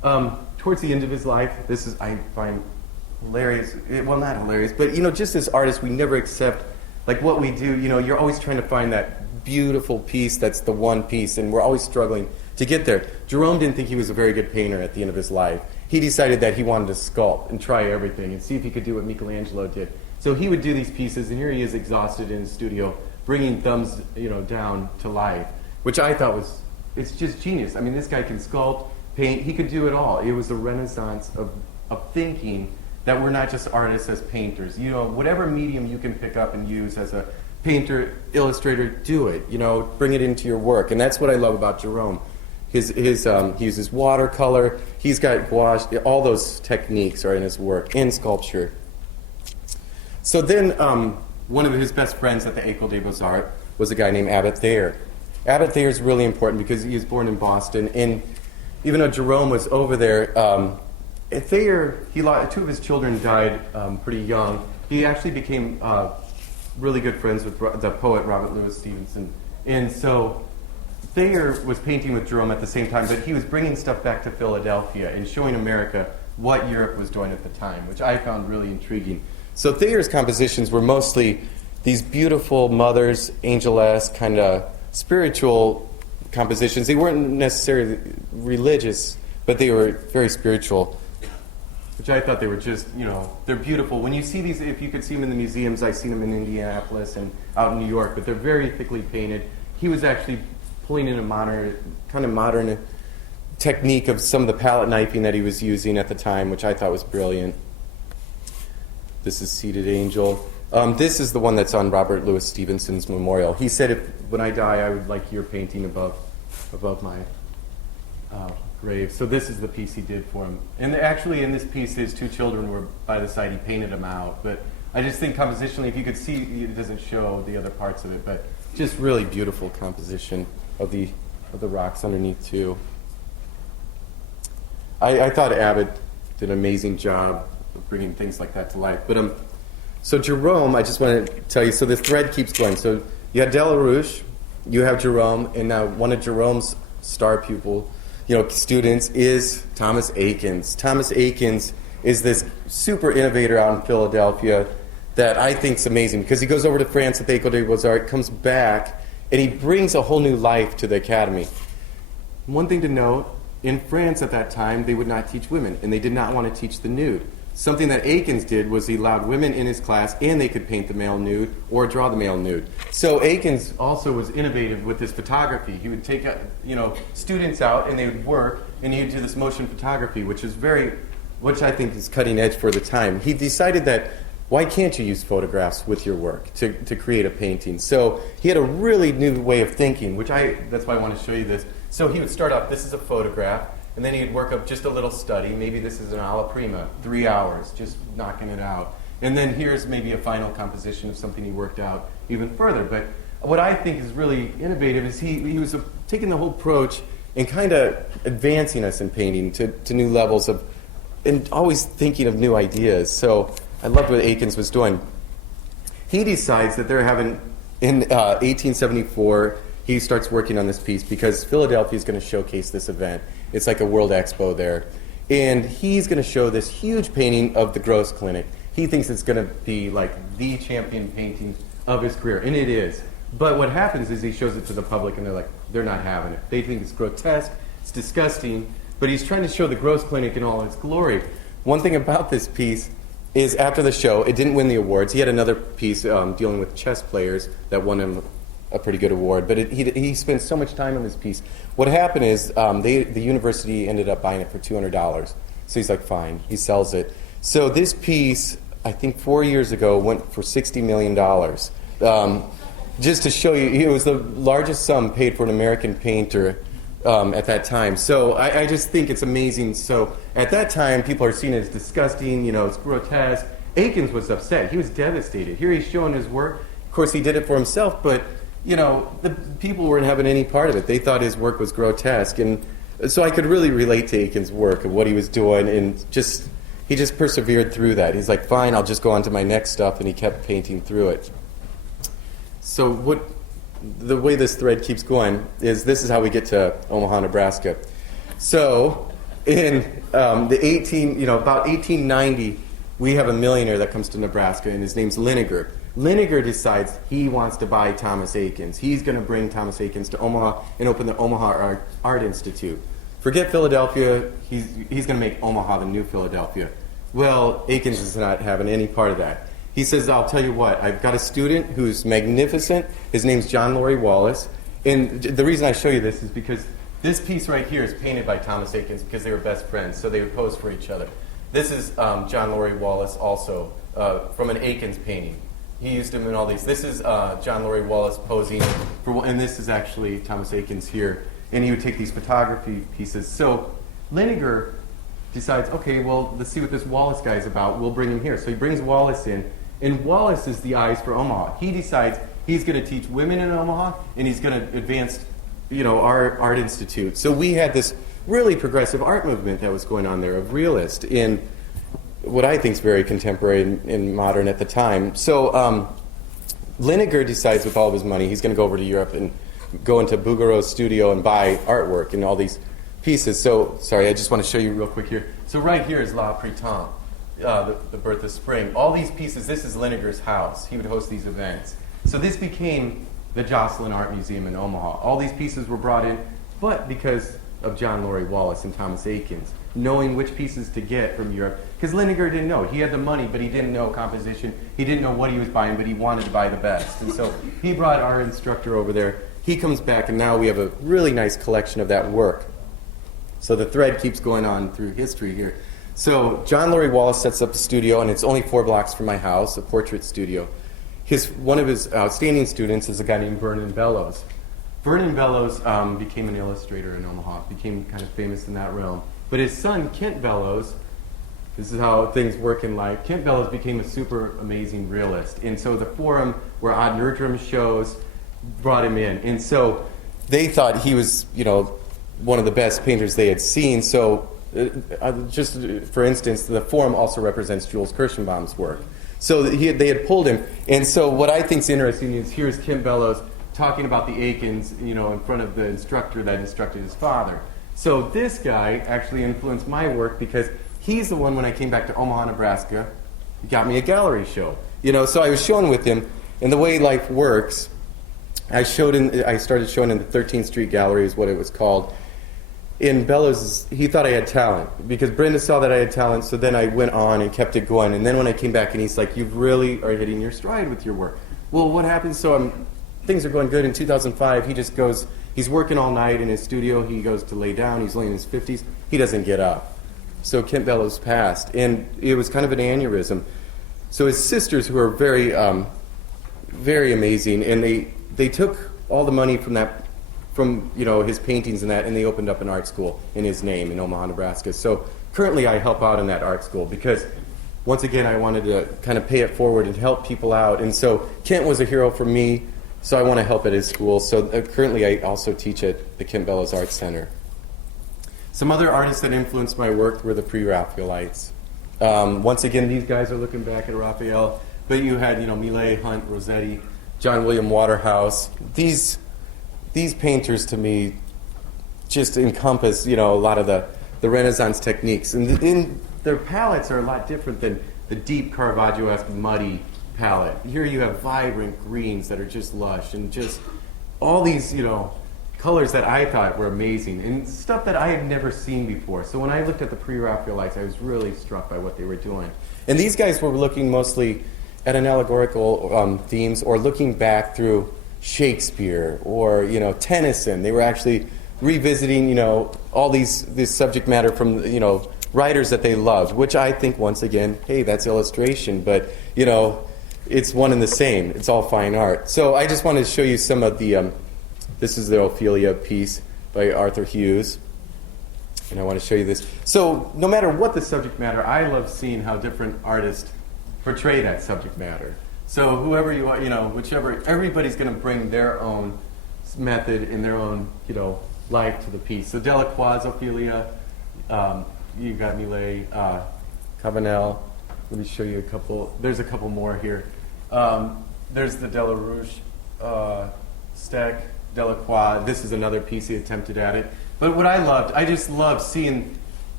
Towards the end of his life, this is, I find hilarious. Well, not hilarious, but, just as artists, we never accept, like, what we do. You're always trying to find that beautiful piece that's the one piece, and we're always struggling to get there. Jerome didn't think he was a very good painter at the end of his life. He decided that he wanted to sculpt and try everything and see if he could do what Michelangelo did. So he would do these pieces, and here he is exhausted in his studio, bringing thumbs, down to life, which I thought it's just genius. I mean, this guy can sculpt, paint, he could do it all. It was a renaissance of thinking that we're not just artists as painters. Whatever medium you can pick up and use as a painter, illustrator, do it. Bring it into your work. And that's what I love about Jerome. He uses watercolor, he's got gouache, all those techniques are in his work, in sculpture. So then one of his best friends at the École des Beaux-Arts was a guy named Abbott Thayer. Abbott Thayer is really important because he was born in Boston, and even though Jerome was over there, Thayer, two of his children died pretty young. He actually became really good friends with the poet Robert Louis Stevenson. And so Thayer was painting with Jerome at the same time, but he was bringing stuff back to Philadelphia and showing America what Europe was doing at the time, which I found really intriguing. So Thayer's compositions were mostly these beautiful mothers, angel-esque, kind of spiritual compositions. They weren't necessarily religious, but they were very spiritual, which I thought they were just, they're beautiful. When you see these, if you could see them in the museums, I've seen them in Indianapolis and out in New York, but they're very thickly painted. He was actually pulling in a modern technique of some of the palette knifing that he was using at the time, which I thought was brilliant. This is Seated Angel. This is the one that's on Robert Louis Stevenson's memorial. He said, when I die, I would like your painting above my grave. So this is the piece he did for him. And actually in this piece, his two children were by the side. He painted them out. But I just think compositionally, if you could see, it doesn't show the other parts of it, but just really beautiful composition of the rocks underneath too. I thought Abbott did an amazing job of bringing things like that to life. But so Jerome, I just want to tell you, so the thread keeps going. So you had Delarouche, you have Jerome, and now one of Jerome's star pupil, students is Thomas Eakins. Thomas Eakins is this super innovator out in Philadelphia that I think is amazing because he goes over to France at the École des Beaux-Arts, comes back, and he brings a whole new life to the academy. One thing to note, in France at that time, they would not teach women, and they did not want to teach the nude. Something that Eakins did was he allowed women in his class, and they could paint the male nude or draw the male nude. So Eakins also was innovative with his photography. He would take students out, and they would work, and he would do this motion photography, which I think is cutting edge for the time. He decided that why can't you use photographs with your work to create a painting? So he had a really new way of thinking, that's why I want to show you this. So he would start off, this is a photograph, and then he'd work up just a little study. Maybe this is an alla prima, 3 hours, just knocking it out. And then here's maybe a final composition of something he worked out even further. But what I think is really innovative is he was taking the whole approach and kind of advancing us in painting to new levels and always thinking of new ideas. So I loved what Eakins was doing. He decides that they're having, in 1874, he starts working on this piece because Philadelphia is going to showcase this event. It's like a World Expo there. And he's going to show this huge painting of the Gross Clinic. He thinks it's going to be like the champion painting of his career, and it is. But what happens is he shows it to the public, and they're not having it. They think it's grotesque, it's disgusting, but he's trying to show the Gross Clinic in all its glory. One thing about this piece is after the show, it didn't win the awards. He had another piece dealing with chess players that won him a pretty good award, but he spent so much time on this piece. What happened is the university ended up buying it for $200. So he's like, fine. He sells it. So this piece, I think 4 years ago, went for $60 million. Just to show you, it was the largest sum paid for an American painter at that time. So I just think it's amazing. So at that time, people are seen as disgusting, it's grotesque. Eakins was upset. He was devastated. Here he's showing his work. Of course, he did it for himself, but the people weren't having any part of it. They thought his work was grotesque. And so I could really relate to Eakins' work and what he was doing, and he just persevered through that. He's like, fine, I'll just go on to my next stuff, and he kept painting through it. So the way this thread keeps going is this is how we get to Omaha, Nebraska. So in about 1890, we have a millionaire that comes to Nebraska, and his name's Liniger. Liniger decides he wants to buy Thomas Akins. He's going to bring Thomas Akins to Omaha and open the Omaha Art Institute. Forget Philadelphia, he's going to make Omaha the new Philadelphia. Well, Akins is not having any part of that. He says, I'll tell you what, I've got a student who's magnificent. His name's John Laurie Wallace. And the reason I show you this is because this piece right here is painted by Thomas Akins because they were best friends, so they would pose for each other. This is John Laurie Wallace also, from an Akins painting. He used him in all these. This is John Laurie Wallace posing, and this is actually Thomas Akins here. And he would take these photography pieces. So Liniger decides, okay, well, let's see what this Wallace guy's about. We'll bring him here. So he brings Wallace in, and Wallace is the eyes for Omaha. He decides he's going to teach women in Omaha, and he's going to advance, our art institute. So we had this really progressive art movement that was going on there of realist in what I think is very contemporary and modern at the time. So Liniger decides with all of his money he's going to go over to Europe and go into Bouguereau's studio and buy artwork and all these pieces. So, sorry, I just want to show you real quick here. So right here is La Printemps, the birth of spring. All these pieces, this is Liniger's house. He would host these events. So this became the Jocelyn Art Museum in Omaha. All these pieces were brought in, but because of John Laurie Wallace and Thomas Akins, knowing which pieces to get from Europe. Because Liniger didn't know. He had the money, but he didn't know composition. He didn't know what he was buying, but he wanted to buy the best. And so he brought our instructor over there. He comes back, and now we have a really nice collection of that work. So the thread keeps going on through history here. So John Laurie Wallace sets up a studio, and it's only 4 blocks from my house, a portrait studio. One of his outstanding students is a guy named Vernon Bellows. Vernon Bellows became an illustrator in Omaha, became kind of famous in that realm. But his son, Kent Bellows, this is how things work in life, Kent Bellows became a super amazing realist. And so the Forum, where Odd Nerdrum shows, brought him in. And so they thought he was, one of the best painters they had seen. So just for instance, the Forum also represents Jules Kirschenbaum's work. So they had pulled him. And so what I think is interesting is here's Kent Bellows talking about the Akins, in front of the instructor that instructed his father. So this guy actually influenced my work because he's the one, when I came back to Omaha, Nebraska, got me a gallery show. So I was showing with him, and the way life works, I started showing in the 13th Street Gallery is what it was called. In Bellows, he thought I had talent because Brenda saw that I had talent, so then I went on and kept it going. And then when I came back, and he's like, you really are hitting your stride with your work. Well, what happens? So things are going good. In 2005, he just goes, he's working all night in his studio. He goes to lay down. He's only in his 50s. He doesn't get up. So Kent Bellows passed, and it was kind of an aneurysm. So his sisters, who are very, very amazing, and they took all the money from his paintings and that, and they opened up an art school in his name in Omaha, Nebraska. So currently I help out in that art school because, once again, I wanted to kind of pay it forward and help people out. And so Kent was a hero for me, so I want to help at his school. So currently I also teach at the Kent Bellows Art Center. Some other artists that influenced my work were the pre-Raphaelites. Once again, these guys are looking back at Raphael, but you had, Millet, Hunt, Rossetti, John William Waterhouse. These painters, to me, just encompass, a lot of the Renaissance techniques. And their palettes are a lot different than the deep Caravaggio-esque muddy palette. Here you have vibrant greens that are just lush, and just all these, colors that I thought were amazing, and stuff that I had never seen before. So when I looked at the pre-Raphaelites, I was really struck by what they were doing. And these guys were looking mostly at an allegorical themes, or looking back through Shakespeare or Tennyson. They were actually revisiting all this subject matter from writers that they loved, which I think, once again, hey, that's illustration, but it's one and the same. It's all fine art. So I just wanted to show you some of the this is the Ophelia piece by Arthur Hughes, and I want to show you this. So no matter what the subject matter, I love seeing how different artists portray that subject matter. So whoever you are, whichever, everybody's going to bring their own method and their own, life to the piece. So Delacroix, Ophelia, you've got Millet, Cabanel. Let me show you a couple. There's a couple more here. There's the Delarouche, Steck, Delacroix. This is another piece he attempted at it. But what I just loved seeing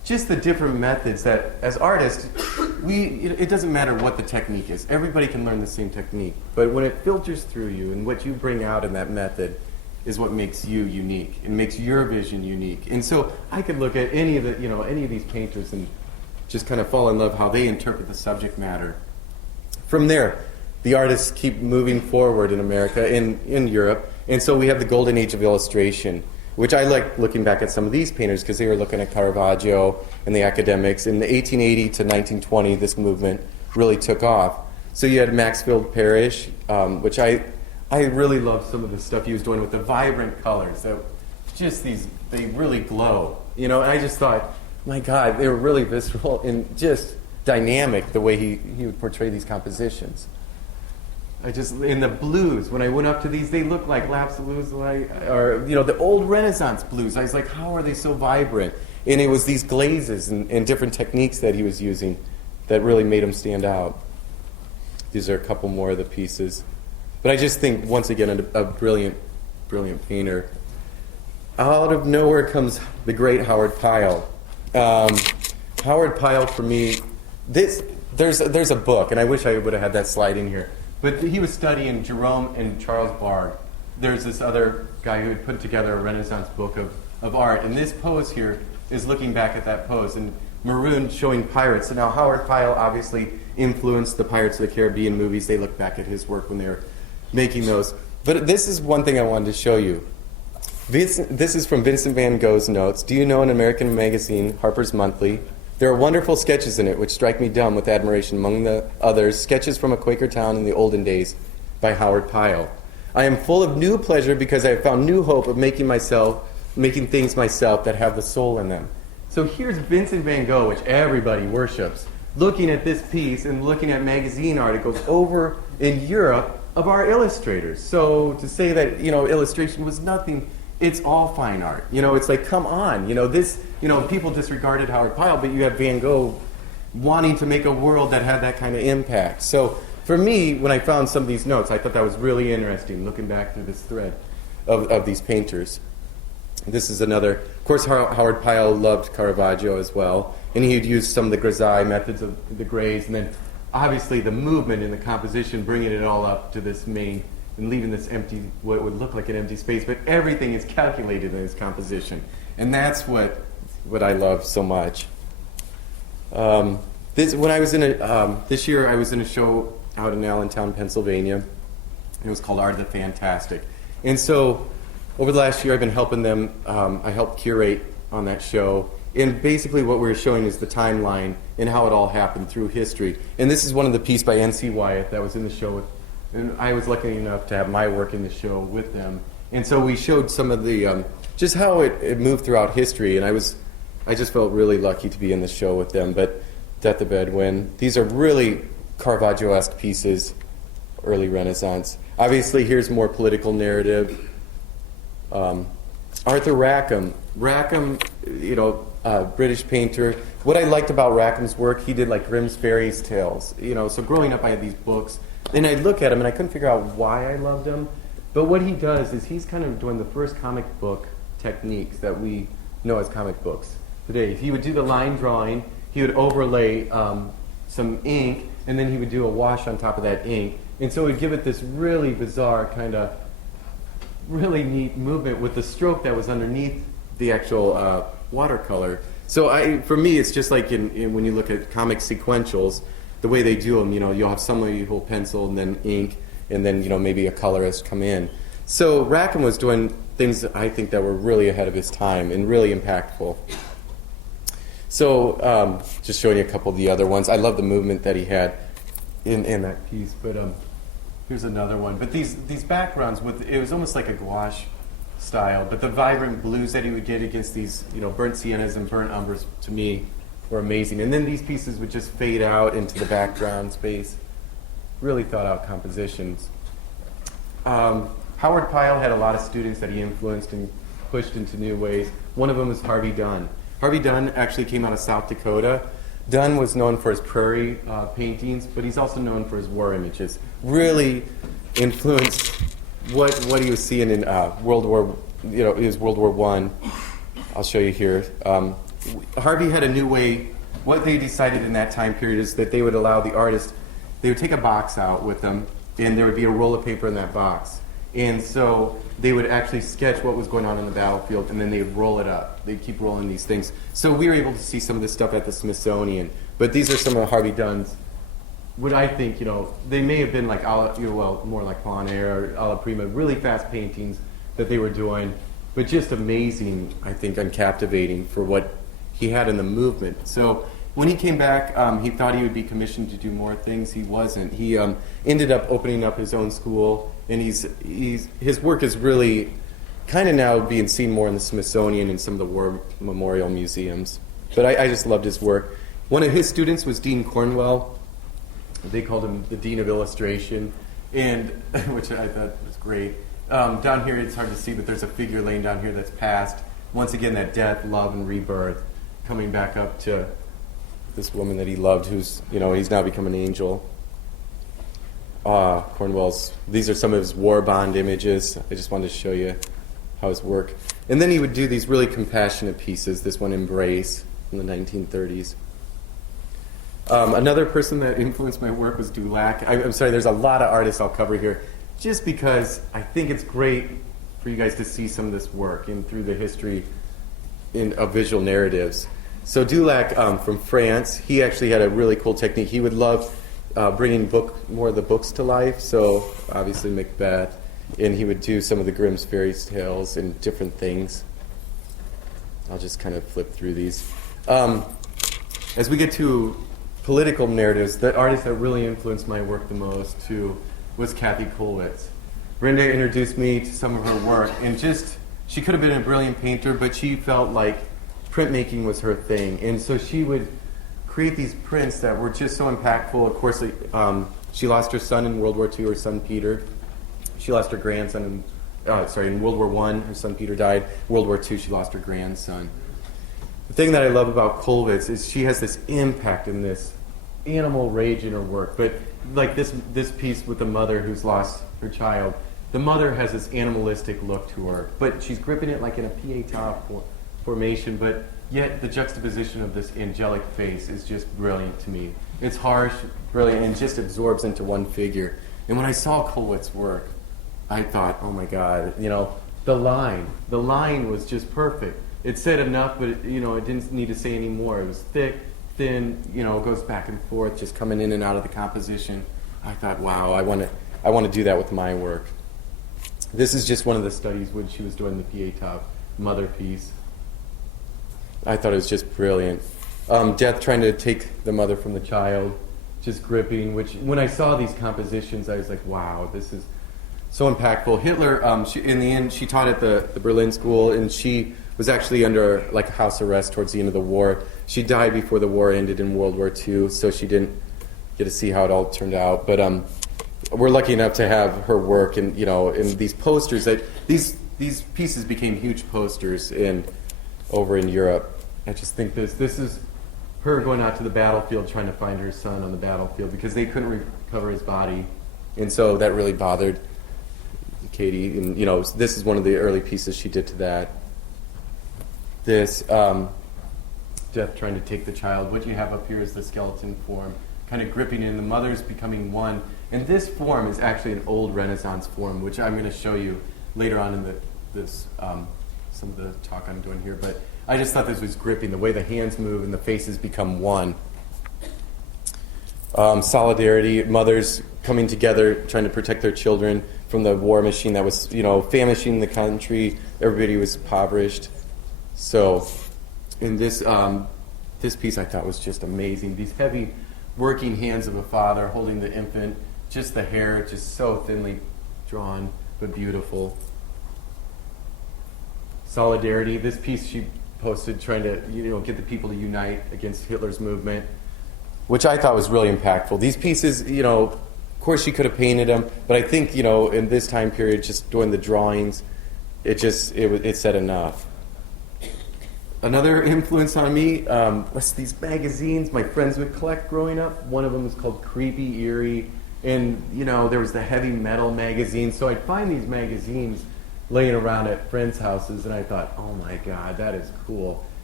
just the different methods that, as artists, it doesn't matter what the technique is. Everybody can learn the same technique. But when it filters through you and what you bring out in that method is what makes you unique and makes your vision unique. And so I could look at any of these painters and just kind of fall in love how they interpret the subject matter. From there, the artists keep moving forward in America, in Europe, and so we have the golden age of illustration, which I like looking back at some of these painters because they were looking at Caravaggio and the academics. In the 1880 to 1920, this movement really took off. So you had Maxfield Parrish, which I really love some of the stuff he was doing with the vibrant colors. That they really glow. And I just thought, my God, they were really visceral and just dynamic the way he would portray these compositions. In the blues, when I went up to these, they looked like lapsalluzzi, or the old Renaissance blues. I was like, how are they so vibrant? And it was these glazes and different techniques that he was using that really made him stand out. These are a couple more of the pieces. But I just think, once again, a brilliant, brilliant painter. Out of nowhere comes the great Howard Pyle. Howard Pyle, for me, there's a book, and I wish I would have had that slide in here. But he was studying Jerome and Charles Bargue. There's this other guy who had put together a Renaissance book of art. And this pose here is looking back at that pose. And maroon showing pirates. And now Howard Pyle obviously influenced the Pirates of the Caribbean movies. They look back at his work when they were making those. But this is one thing I wanted to show you. This is from Vincent van Gogh's notes. Do you know an American magazine, Harper's Monthly? There are wonderful sketches in it which strike me dumb with admiration. Among the others, sketches from a Quaker town in the olden days by Howard Pyle. I am full of new pleasure because I have found new hope of making things myself that have the soul in them. So here's Vincent van Gogh, which everybody worships, looking at this piece and looking at magazine articles over in Europe of our illustrators. So to say that, illustration was nothing, it's all fine art. It's like, come on, people disregarded Howard Pyle, but you have Van Gogh wanting to make a world that had that kind of impact. So for me, when I found some of these notes, I thought that was really interesting, looking back through this thread of these painters. This is another, of course, Howard Pyle loved Caravaggio as well, and he'd used some of the grisaille methods of the grays, and then obviously the movement in the composition, bringing it all up to this main, and leaving this empty, what would look like an empty space, but everything is calculated in his composition. And that's what I love so much. This year I was in a show out in Allentown, Pennsylvania. It was called Art of the Fantastic. And so over the last year I've been helping them, I helped curate on that show. And basically what we're showing is the timeline and how it all happened through history. And this is one of the pieces by N.C. Wyeth that was in the show and I was lucky enough to have my work in the show with them. And so we showed some of the, just how it moved throughout history. And I just felt really lucky to be in the show with them. But Death of Bedouin, these are really Caravaggio-esque pieces, early Renaissance. Obviously, here's more political narrative. Arthur Rackham. Rackham, British painter. What I liked about Rackham's work, he did like Grimm's Fairy Tales. So growing up, I had these books. And I'd look at him, and I couldn't figure out why I loved him. But what he does is he's kind of doing the first comic book techniques that we know as comic books today. He would do the line drawing, he would overlay some ink, and then he would do a wash on top of that ink. And so it would give it this really bizarre kind of really neat movement with the stroke that was underneath the actual watercolor. So for me, it's just like when you look at comic sequentials, the way they do them, you'll have somebody who will pencil and then ink, and then, maybe a colorist come in. So Rackham was doing things I think that were really ahead of his time and really impactful. So just showing you a couple of the other ones. I love the movement that he had in that piece, but here's another one. But these backgrounds, it was almost like a gouache style, but the vibrant blues that he would get against these, burnt siennas and burnt umbers, to me, were amazing. And then these pieces would just fade out into the background space. Really thought out compositions. Howard Pyle had a lot of students that he influenced and pushed into new ways. One of them was Harvey Dunn. Harvey Dunn actually came out of South Dakota. Dunn was known for his prairie paintings, but he's also known for his war images. Really influenced what he was seeing in World War I. I'll show you here. Harvey had a new way. What they decided in that time period is that they would allow the artist, they would take a box out with them, and there would be a roll of paper in that box. And so they would actually sketch what was going on in the battlefield, and then they'd roll it up. They'd keep rolling these things. So we were able to see some of this stuff at the Smithsonian. But these are some of Harvey Dunn's, what I think, they may have been like, more like Plein Air or Alla Prima, really fast paintings that they were doing, but just amazing, I think, and captivating for what he had in the movement. So when he came back, he thought he would be commissioned to do more things. He wasn't. He ended up opening up his own school, and his work is really kind of now being seen more in the Smithsonian and some of the war memorial museums. But I just loved his work. One of his students was Dean Cornwell. They called him the Dean of Illustration, and which I thought was great. Down here, it's hard to see, but there's a figure laying down here that's passed. Once again, that death, love, and rebirth coming back up to this woman that he loved, who's, he's now become an angel. Cornwell's, these are some of his war bond images. I just wanted to show you how his work. And then he would do these really compassionate pieces, this one, Embrace, from the 1930s. Another person that influenced my work was Dulac. I'm sorry, there's a lot of artists I'll cover here, just because I think it's great for you guys to see some of this work and through the history of visual narratives. So Dulac from France, he actually had a really cool technique. He would love bringing more of the books to life, so obviously Macbeth, and he would do some of the Grimm's fairy tales and different things. I'll just kind of flip through these. As we get to political narratives, the artist that really influenced my work the most too was Kathy Kollwitz. Brenda introduced me to some of her work, and she could have been a brilliant painter, but she felt like printmaking was her thing, and so she would create these prints that were just so impactful. Of course, she lost her son in World War II, her son Peter. She lost her grandson in World War I, her son Peter died. World War II, she lost her grandson. The thing that I love about Kollwitz is she has this impact and this animal rage in her work. But like this piece with the mother who's lost her child, the mother has this animalistic look to her, but she's gripping it like in a pietà formation, but yet the juxtaposition of this angelic face is just brilliant to me. It's harsh, brilliant, and just absorbs into one figure. And when I saw Kollwitz's work, I thought, oh my God, the line was just perfect. It said enough, but it didn't need to say any more. It was thick, thin, it goes back and forth, just coming in and out of the composition. I thought, wow, I want to do that with my work. This is just one of the studies when she was doing the Pietà mother piece. I thought it was just brilliant. Death trying to take the mother from the child, just gripping, which when I saw these compositions, I was like, wow, this is so impactful. Hitler, in the end, she taught at the Berlin School, and she was actually under house arrest towards the end of the war. She died before the war ended in World War II, so she didn't get to see how it all turned out. But we're lucky enough to have her work, and in these posters that these pieces became huge posters over in Europe. I just think this is her going out to the battlefield trying to find her son on the battlefield because they couldn't recover his body, and so that really bothered Katie. And this is one of the early pieces she did to that. This death trying to take the child. What you have up here is the skeleton form, kind of gripping in. The mother's becoming one. And this form is actually an old Renaissance form, which I'm going to show you later on in some of the talk I'm doing here. But I just thought this was gripping, the way the hands move and the faces become one. Solidarity, mothers coming together, trying to protect their children from the war machine that was, famishing the country. Everybody was impoverished. So, in this piece I thought was just amazing. These heavy working hands of a father holding the infant, just the hair, just so thinly drawn, but beautiful. Solidarity, this piece she posted trying to, get the people to unite against Hitler's movement, which I thought was really impactful. These pieces, of course she could have painted them, but I think, in this time period, just doing the drawings, it said enough. Another influence on me was these magazines my friends would collect growing up. One of them was called Creepy Eerie, and there was the heavy metal magazine. So I'd find these magazines laying around at friends' houses, and I thought, oh my God, that is cool.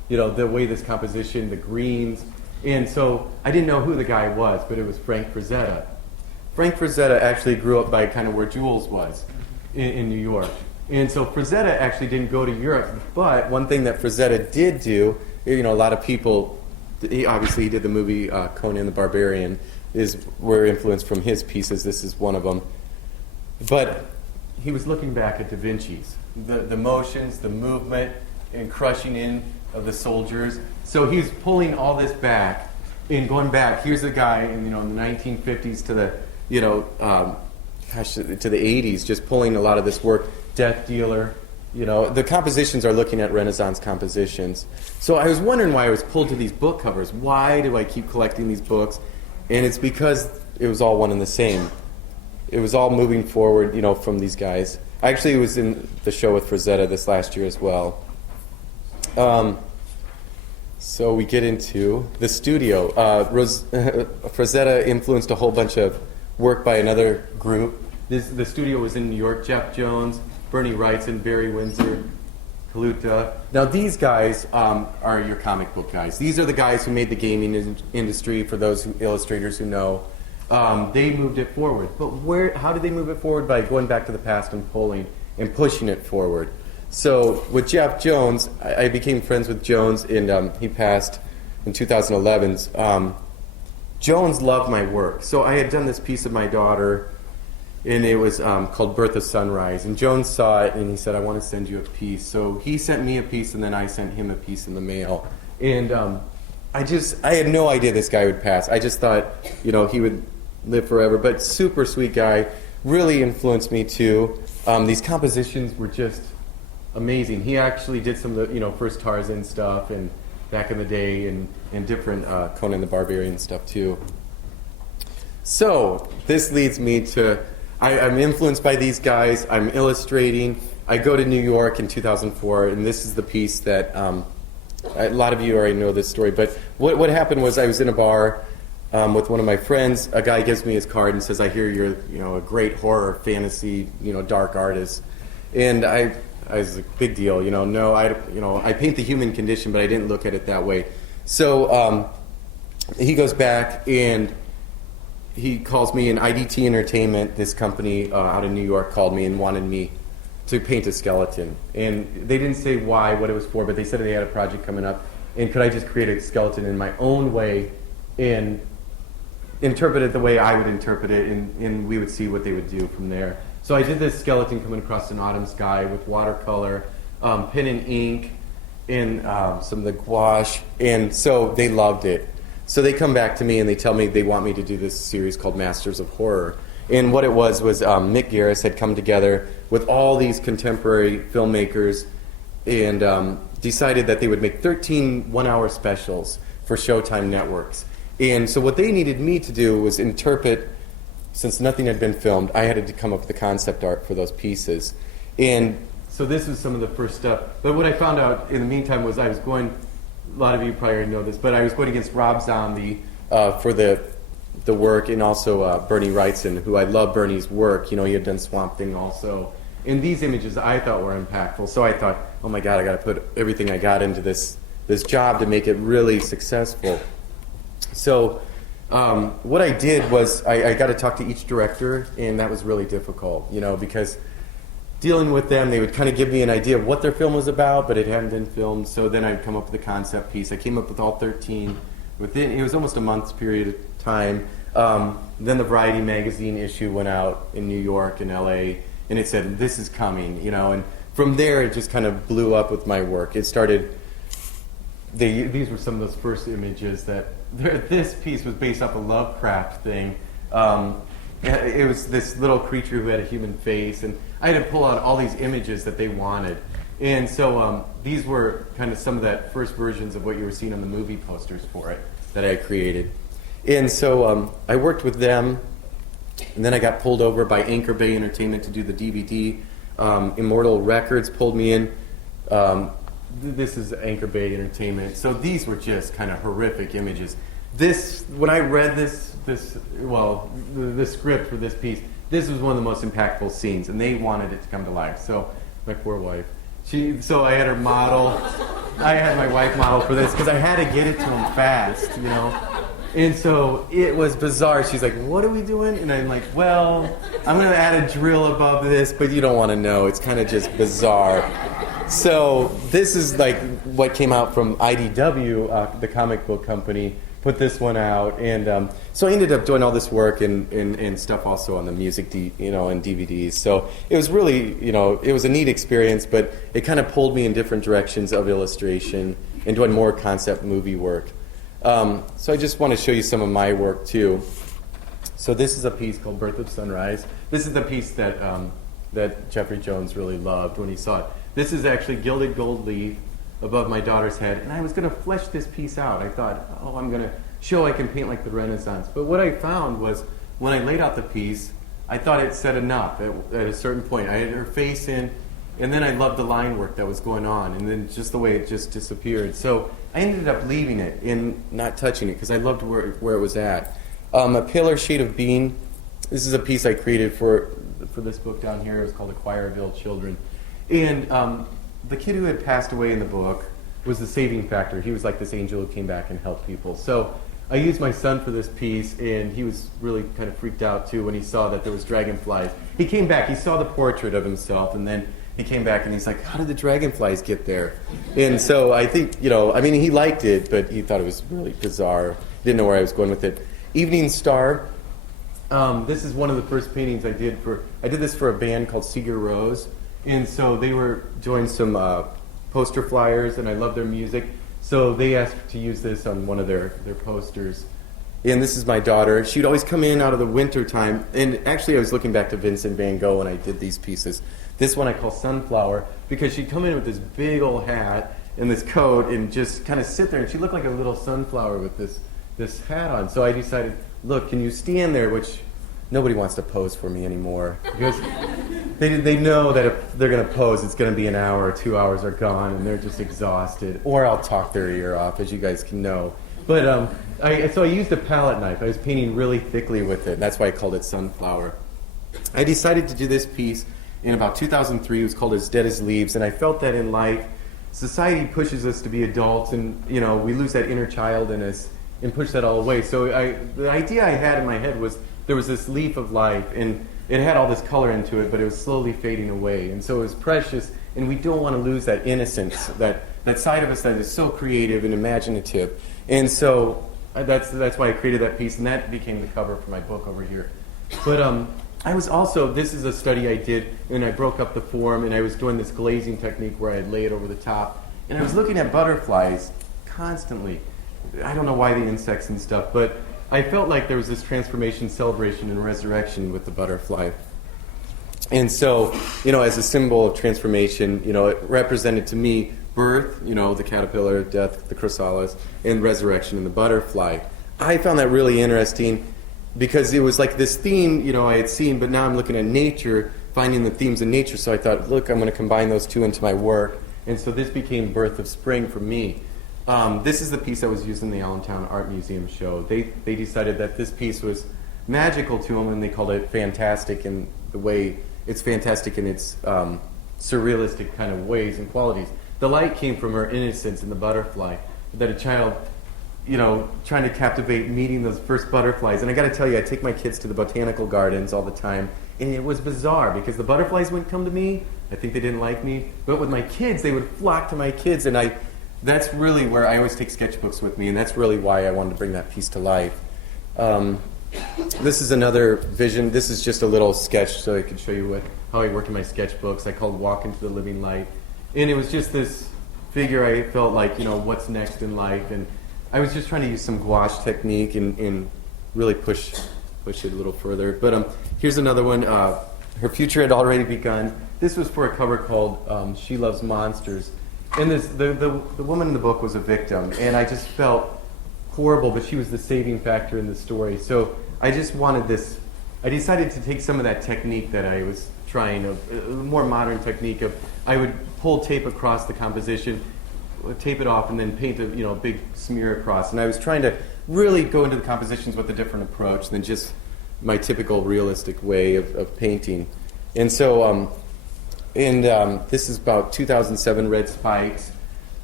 the way this composition, the greens. And so I didn't know who the guy was, but it was Frank Frazetta. Frank Frazetta actually grew up by kind of where Jules was in New York. And so Frazetta actually didn't go to Europe, but one thing that Frazetta did do, a lot of people, he did the movie Conan the Barbarian, were influenced from his pieces. This is one of them. But he was looking back at Da Vinci's, the motions, the movement, and crushing in of the soldiers. So he's pulling all this back and going back. Here's a guy in the 1950s to the to the 80s, just pulling a lot of this work. Death Dealer, the compositions are looking at Renaissance compositions. So I was wondering why I was pulled to these book covers. Why do I keep collecting these books? And it's because it was all one and the same. It was all moving forward, from these guys. I actually was in the show with Frazetta this last year as well. So we get into the studio. Frazetta influenced a whole bunch of work by another group. The studio was in New York. Jeff Jones, Bernie Wrightson, Barry Windsor, Kaluta. Now these guys are your comic book guys. These are the guys who made the gaming industry, for those illustrators who know. They moved it forward. But how did they move it forward? By going back to the past and pulling and pushing it forward. So with Jeff Jones, I became friends with Jones, and he passed in 2011. Jones loved my work. So I had done this piece of my daughter, and it was called Birth of Sunrise. And Jones saw it, and he said, I want to send you a piece. So he sent me a piece, and then I sent him a piece in the mail. And I had no idea this guy would pass. I just thought, he would live forever. But super sweet guy, really influenced me too. These compositions were just amazing. He actually did some of the, first Tarzan stuff, and back in the day, and different Conan the Barbarian stuff too. So this leads me to, I'm influenced by these guys. I'm illustrating. I go to New York in 2004, and this is the piece that a lot of you already know this story. But what happened was I was in a bar with one of my friends. A guy gives me his card and says, "I hear you're a great horror, fantasy, dark artist." And I was like, big deal, No, I paint the human condition, but I didn't look at it that way. So he goes back and he calls me, and IDT Entertainment, this company out in New York, called me and wanted me to paint a skeleton. And they didn't say what it was for, but they said they had a project coming up, and could I just create a skeleton in my own way and interpret it the way I would interpret it, and we would see what they would do from there. So I did this skeleton coming across an autumn sky with watercolor, pen and ink, and some of the gouache, and so they loved it. So they come back to me and they tell me they want me to do this series called Masters of Horror. And what it was Mick Garris had come together with all these contemporary filmmakers and decided that they would make 13 one-hour specials for Showtime networks. And so what they needed me to do was interpret, since nothing had been filmed, I had to come up with the concept art for those pieces. And so this was some of the first stuff. But what I found out in the meantime was I was going, a lot of you probably already know this, but I was going against Rob Zombie for the work, and also Bernie Wrightson, who I love Bernie's work. He had done Swamp Thing also. And these images I thought were impactful, so I thought, oh my God, I got to put everything I got into this job to make it really successful. So what I did was I got to talk to each director, and that was really difficult, because dealing with them, they would kind of give me an idea of what their film was about, but it hadn't been filmed. So then I'd come up with a concept piece. I came up with all 13 within, it was almost a month's period of time. Then the Variety magazine issue went out in New York and LA, and it said, this is coming, and from there it just kind of blew up with my work. It started, these were some of those first images that, this piece was based off a Lovecraft thing. It was this little creature who had a human face, and I had to pull out all these images that they wanted. And so these were kind of some of that first versions of what you were seeing on the movie posters for it that I created. And so I worked with them, and then I got pulled over by Anchor Bay Entertainment to do the DVD. Immortal Records pulled me in. This is Anchor Bay Entertainment. So these were just kind of horrific images. When I read the script for this piece, this was one of the most impactful scenes, and they wanted it to come to life. So my poor wife, so I had her model I had my wife model for this because I had to get it to him fast, you know. And so it was bizarre. She's like, "What are we doing?" And I'm like, "Well, I'm going to add a drill above this, but you don't want to know. It's kind of just bizarre." So this is like what came out from IDW, the comic book company, put this one out. And so I ended up doing all this work and stuff also on the music, and DVDs. So it was really, it was a neat experience, but it kind of pulled me in different directions of illustration and doing more concept movie work. So I just want to show you some of my work too. So this is a piece called Birth of Sunrise. This is the piece that that Jeffrey Jones really loved when he saw it. This is actually gilded gold leaf above my daughter's head, and I was going to flesh this piece out. I thought, I'm going to show I can paint like the Renaissance. But what I found was when I laid out the piece, I thought it said enough at a certain point. I had her face in, and then I loved the line work that was going on, and then just the way it just disappeared. So I ended up leaving it and not touching it because I loved where it was at. A paler shade of bean. This is a piece I created for this book down here. It was called A Choir of Ill Children. And the kid who had passed away in the book was the saving factor. He was like this angel who came back and helped people. So I used my son for this piece, and he was really kind of freaked out too when he saw that there was dragonflies. He came back, he saw the portrait of himself, and then he came back and he's like, "How did the dragonflies get there?" And so I think, he liked it, but he thought it was really bizarre. He didn't know where I was going with it. Evening Star. This is one of the first paintings I did this for a band called Seeger Rose. And so they were doing some poster flyers, and I love their music. So they asked to use this on one of their posters. And this is my daughter. She'd always come in out of the winter time. And actually, I was looking back to Vincent van Gogh when I did these pieces. This one I call Sunflower, because she'd come in with this big old hat and this coat and just kind of sit there. And she looked like a little sunflower with this hat on. So I decided, look, can you stand there? Which nobody wants to pose for me anymore. Because they know that if they're going to pose, it's going to be an hour or 2 hours are gone, and they're just exhausted. Or I'll talk their ear off, as you guys can know. But so I used a palette knife. I was painting really thickly with it, and that's why I called it Sunflower. I decided to do this piece in about 2003. It was called As Dead as Leaves, and I felt that in life, society pushes us to be adults, and we lose that inner child in us and push that all away. So the idea I had in my head was there was this leaf of life, and it had all this color into it, but it was slowly fading away. And so it was precious, and we don't want to lose that innocence, that side of us that is so creative and imaginative. And so that's why I created that piece, and that became the cover for my book over here. But I was also, this is a study I did, and I broke up the form, and I was doing this glazing technique where I'd lay it over the top. And I was looking at butterflies constantly. I don't know why the insects and stuff, but I felt like there was this transformation, celebration, and resurrection with the butterfly. And so, as a symbol of transformation, it represented to me birth, the caterpillar, death, the chrysalis, and resurrection in the butterfly. I found that really interesting because it was like this theme, I had seen, but now I'm looking at nature, finding the themes in nature. So I thought, look, I'm going to combine those two into my work. And so this became Birth of Spring for me. This is the piece that was used in the Allentown Art Museum show. They decided that this piece was magical to them, and they called it fantastic in the way it's fantastic in its surrealistic kind of ways and qualities. The light came from her innocence in the butterfly, that a child, trying to captivate, meeting those first butterflies. And I got to tell you, I take my kids to the botanical gardens all the time, and it was bizarre because the butterflies wouldn't come to me. I think they didn't like me. But with my kids, they would flock to my kids, and that's really where I always take sketchbooks with me, and that's really why I wanted to bring that piece to life. This is another vision. This is just a little sketch so I could show you how I work in my sketchbooks. I called Walk into the Living Light. And it was just this figure I felt like, what's next in life. And I was just trying to use some gouache technique and really push it a little further. But here's another one. Her future had already begun. This was for a cover called She Loves Monsters. And the woman in the book was a victim, and I just felt horrible, but she was the saving factor in the story. So I just wanted this. I decided to take some of that technique that I was trying, a more modern technique of I would pull tape across the composition, tape it off, and then paint a big smear across. And I was trying to really go into the compositions with a different approach than just my typical realistic way of painting. And so. This is about 2007 Red Spikes.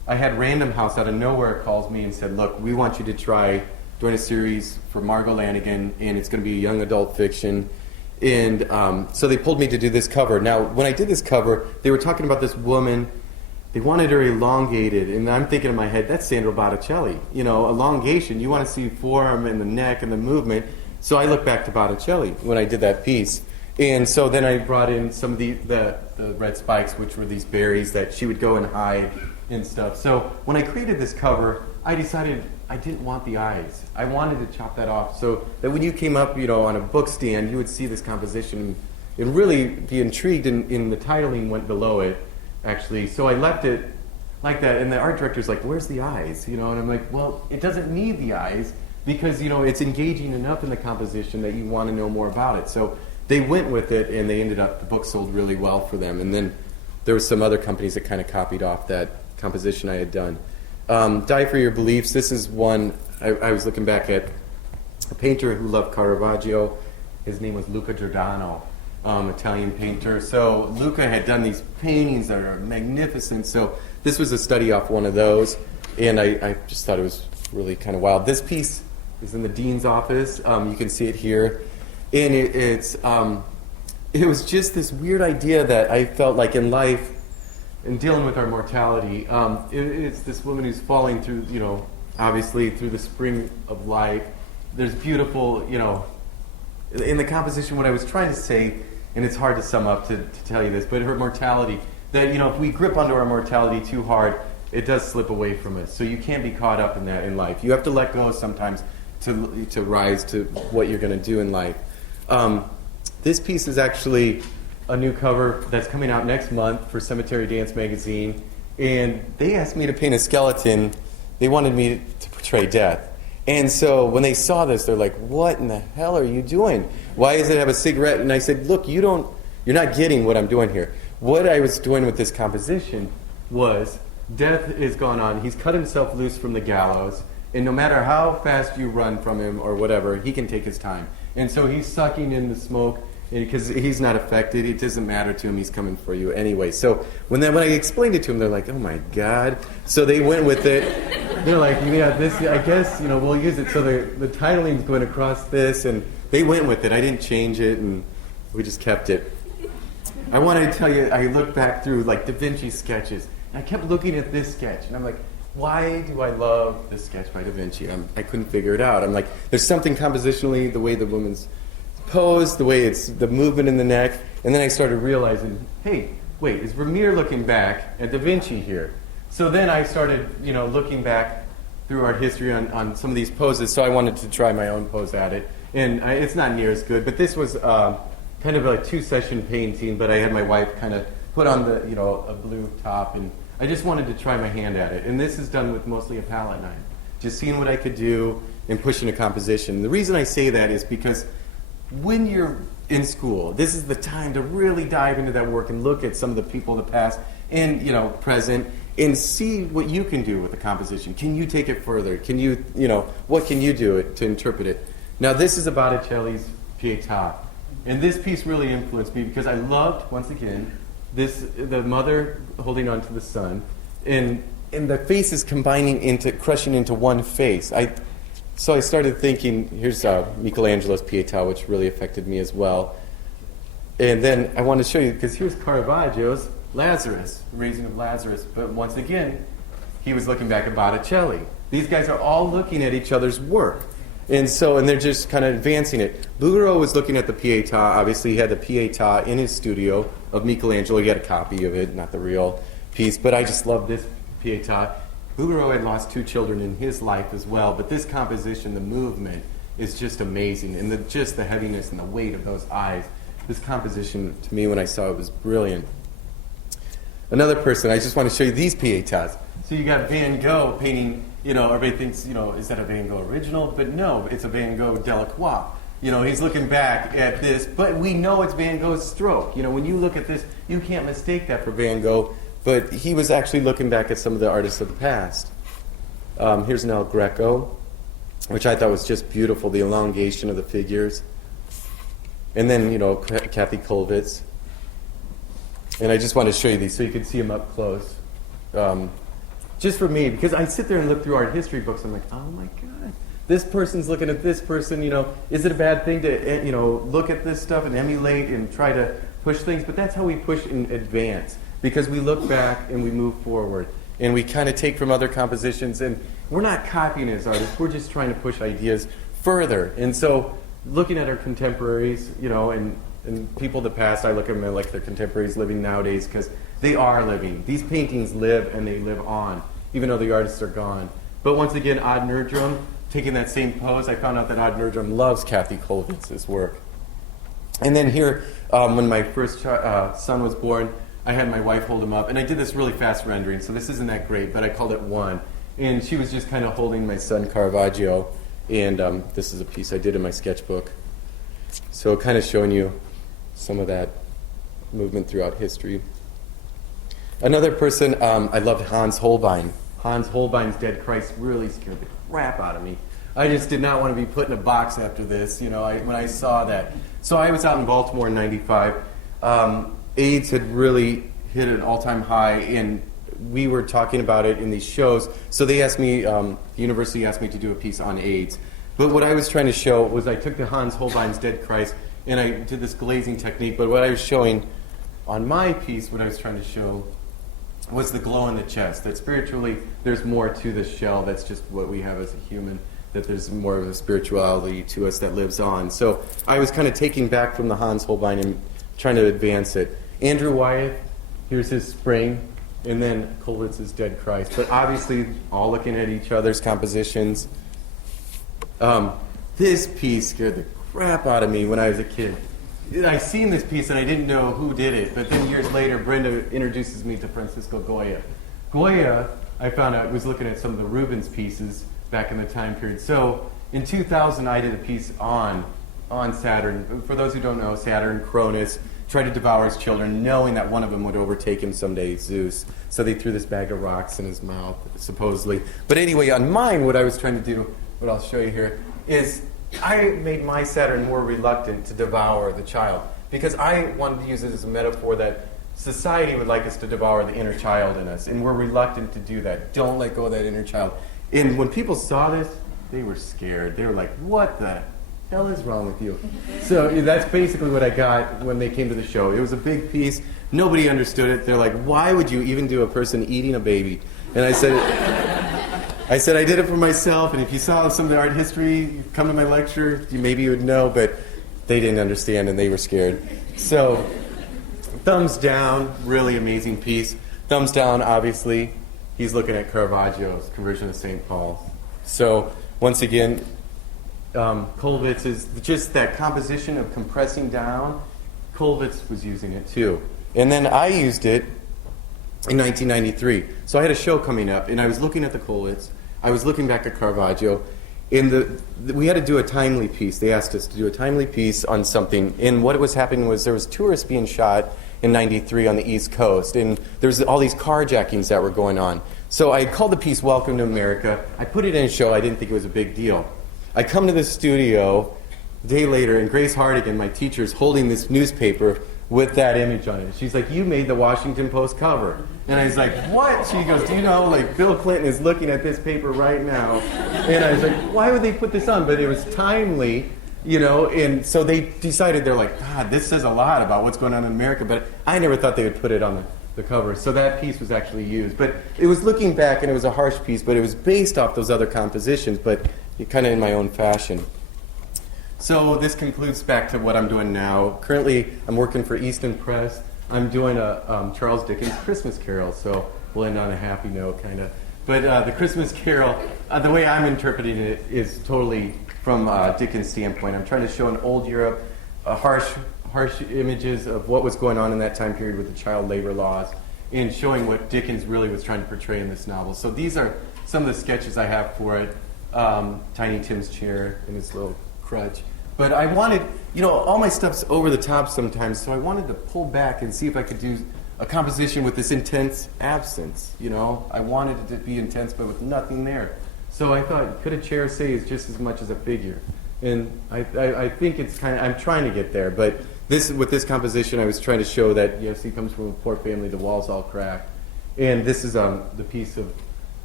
I had Random House out of nowhere calls me and said, look, we want you to try doing a series for Margot Lanigan, and it's going to be a young adult fiction. And so they pulled me to do this cover. Now, when I did this cover, they were talking about this woman. They wanted her elongated, and I'm thinking in my head, that's Sandra Botticelli. You know, elongation, you want to see forearm and the neck and the movement. So I look back to Botticelli when I did that piece. And so then I brought in some of the red spikes, which were these berries that she would go and hide and stuff. So when I created this cover, I decided I didn't want the eyes. I wanted to chop that off so that when you came up, you know, on a book stand, you would see this composition and really be intrigued, and the titling went below it, actually. So I left it like that, and the art director's like, where's the eyes? You know, and I'm like, well, it doesn't need the eyes because, you know, it's engaging enough in the composition that you want to know more about it. So they went with it, and they ended up, the book sold really well for them. And then there were some other companies that kind of copied off that composition I had done. Die for Your Beliefs. This is one, I was looking back at a painter who loved Caravaggio. His name was Luca Giordano, Italian painter. So Luca had done these paintings that are magnificent. So this was a study off one of those, and I just thought it was really kind of wild. This piece is in the dean's office. You can see it here. And it was just this weird idea that I felt like in life, in dealing with our mortality, it's this woman who's falling through, you know, obviously through the spring of life. There's beautiful, you know, in the composition, what I was trying to say, and it's hard to sum up to tell you this, but her mortality, that, you know, if we grip onto our mortality too hard, it does slip away from us. So you can't be caught up in that in life. You have to let go sometimes to rise to what you're going to do in life. This piece is actually a new cover that's coming out next month for Cemetery Dance Magazine, and they asked me to paint a skeleton. They wanted me to portray death. And so when they saw this, they're like, what in the hell are you doing? Why does it have a cigarette? And I said, look, you're not getting what I'm doing here. What I was doing with this composition was death is gone on. He's cut himself loose from the gallows, and no matter how fast you run from him or whatever, he can take his time. And so he's sucking in the smoke, because he's not affected. It doesn't matter to him. He's coming for you anyway. So when I explained it to him, they're like, oh my God. So they went with it. They're like, yeah, this, I guess, you know, we'll use it. So the titling's going across this, and they went with it. I didn't change it, and we just kept it. I wanted to tell you, I looked back through like Da Vinci sketches, and I kept looking at this sketch, and I'm like, why do I love this sketch by Da Vinci? I couldn't figure it out. I'm like, there's something compositionally, the way the woman's pose, the way it's the movement in the neck, and then I started realizing, hey, wait, is Vermeer looking back at Da Vinci here? So then I started, you know, looking back through art history on some of these poses, so I wanted to try my own pose at it, and it's not near as good, but this was kind of a 2-session painting, but I had my wife kind of put on the, you know, a blue top, and I just wanted to try my hand at it, and this is done with mostly a palette knife, just seeing what I could do and pushing a composition. The reason I say that is because when you're in school, this is the time to really dive into that work and look at some of the people of the past and, you know, present, and see what you can do with the composition. Can you take it further? Can you, you know, what can you do to interpret it? Now, this is Botticelli's Pietà, and this piece really influenced me because I loved, once again, the mother holding on to the son, and the faces crushing into one face. So I started thinking, here's Michelangelo's Pietà, which really affected me as well. And then I wanted to show you, because here's Caravaggio's Lazarus, Raising of Lazarus. But once again, he was looking back at Botticelli. These guys are all looking at each other's work. And they're just kind of advancing it. Bouguereau was looking at the Pietà. Obviously, he had the Pietà in his studio of Michelangelo. He had a copy of it, not the real piece. But I just love this Pietà. Bouguereau had lost 2 children in his life as well, but this composition, the movement, is just amazing, and just the heaviness and the weight of those eyes. This composition, to me, when I saw it, was brilliant. Another person, I just want to show you these Pietàs. So you got Van Gogh painting, you know, everybody thinks, you know, is that a Van Gogh original? But no, it's a Van Gogh Delacroix. You know, he's looking back at this, but we know it's Van Gogh's stroke. You know, when you look at this, you can't mistake that for Van Gogh. But he was actually looking back at some of the artists of the past. Here's an El Greco, which I thought was just beautiful, the elongation of the figures. And then, you know, Kathy Kollwitz. And I just want to show you these so you can see them up close. just for me, because I sit there and look through art history books. I'm like, oh my God, this person's looking at this person. Is it a bad thing to look at this stuff and emulate and try to push things? But that's how we push and advance, because we look back and we move forward, and we kind of take from other compositions, and we're not copying as artists. We're just trying to push ideas further. And so, looking at our contemporaries, and people of the past, I look at them like they're contemporaries living nowadays, because they are living. These paintings live and they live on, even though the artists are gone. But once again, Odd Nerdrum, taking that same pose, I found out that Odd Nerdrum loves Kathy Kollwitz's work. And then here, when my first son was born, I had my wife hold him up, and I did this really fast rendering, so this isn't that great, but I called it one. And she was just kind of holding my son Caravaggio, and this is a piece I did in my sketchbook. So kind of showing you some of that movement throughout history. Another person, I loved Hans Holbein. Hans Holbein's Dead Christ really scared the crap out of me. I just did not want to be put in a box after this, when I saw that. So I was out in Baltimore in '95. AIDS had really hit an all-time high, and we were talking about it in these shows. So they asked me, the university asked me to do a piece on AIDS. But what I was trying to show was I took the Hans Holbein's Dead Christ, and I did this glazing technique. But what I was showing on my piece, what I was trying to show was the glow in the chest. That spiritually, there's more to the shell. That's just what we have as a human. That there's more of a spirituality to us that lives on. So I was kind of taking back from the Hans Holbein and trying to advance it. Andrew Wyeth, here's his Spring, and then Kollwitz's Dead Christ. But obviously, all looking at each other's compositions. This piece scared the crap out of me when I was a kid. I seen this piece and I didn't know who did it, but then years later, Brenda introduces me to Francisco Goya. Goya, I found out, was looking at some of the Rubens pieces back in the time period. So in 2000, I did a piece on Saturn. For those who don't know, Saturn, Cronus, tried to devour his children, knowing that one of them would overtake him someday, Zeus. So they threw this bag of rocks in his mouth, supposedly. But anyway, on mine, what I was trying to do, what I'll show you here, is I made my Saturn more reluctant to devour the child, because I wanted to use it as a metaphor that society would like us to devour the inner child in us, and we're reluctant to do that. Don't let go of that inner child. And when people saw this, they were scared. They were like, what the hell is wrong with you? So that's basically what I got when they came to the show. It was a big piece. Nobody understood it. They're like, why would you even do a person eating a baby? And I said, I did it for myself, and if you saw some of the art history, come to my lecture, maybe you would know, but they didn't understand and they were scared. So, thumbs down, really amazing piece. Thumbs down, obviously, he's looking at Caravaggio's Conversion of St. Paul. So, once again, Kollwitz is just that composition of compressing down. Kollwitz was using it too. And then I used it in 1993. So I had a show coming up, and I was looking at the Kollwitz. I was looking back at Caravaggio. We had to do a timely piece. They asked us to do a timely piece on something. And what was happening was there was tourists being shot in 93 on the East Coast. And there was all these carjackings that were going on. So I called the piece Welcome to America. I put it in a show. I didn't think it was a big deal. I come to the studio a day later, and Grace Hardigan, my teacher, is holding this newspaper with that image on it. She's like, you made the Washington Post cover. And I was like, what? She goes, do you know, Bill Clinton is looking at this paper right now. And I was like, why would they put this on? But it was timely, and so they decided, they're like, God, this says a lot about what's going on in America. But I never thought they would put it on the cover. So that piece was actually used. But it was looking back, and it was a harsh piece, but it was based off those other compositions, but kind of in my own fashion. So this concludes back to what I'm doing now. Currently, I'm working for Easton Press. I'm doing a Charles Dickens Christmas Carol, so we'll end on a happy note, kind of. But the Christmas Carol, the way I'm interpreting it is totally from Dickens' standpoint. I'm trying to show in old Europe harsh images of what was going on in that time period with the child labor laws, and showing what Dickens really was trying to portray in this novel. So these are some of the sketches I have for it. Tiny Tim's chair and his little crutch. But I wanted, all my stuff's over the top sometimes, so I wanted to pull back and see if I could do a composition with this intense absence, I wanted it to be intense, but with nothing there. So I thought, could a chair say is just as much as a figure? And I think it's I'm trying to get there, but with this composition, I was trying to show that, he comes from a poor family, the walls all cracked. And this is the piece of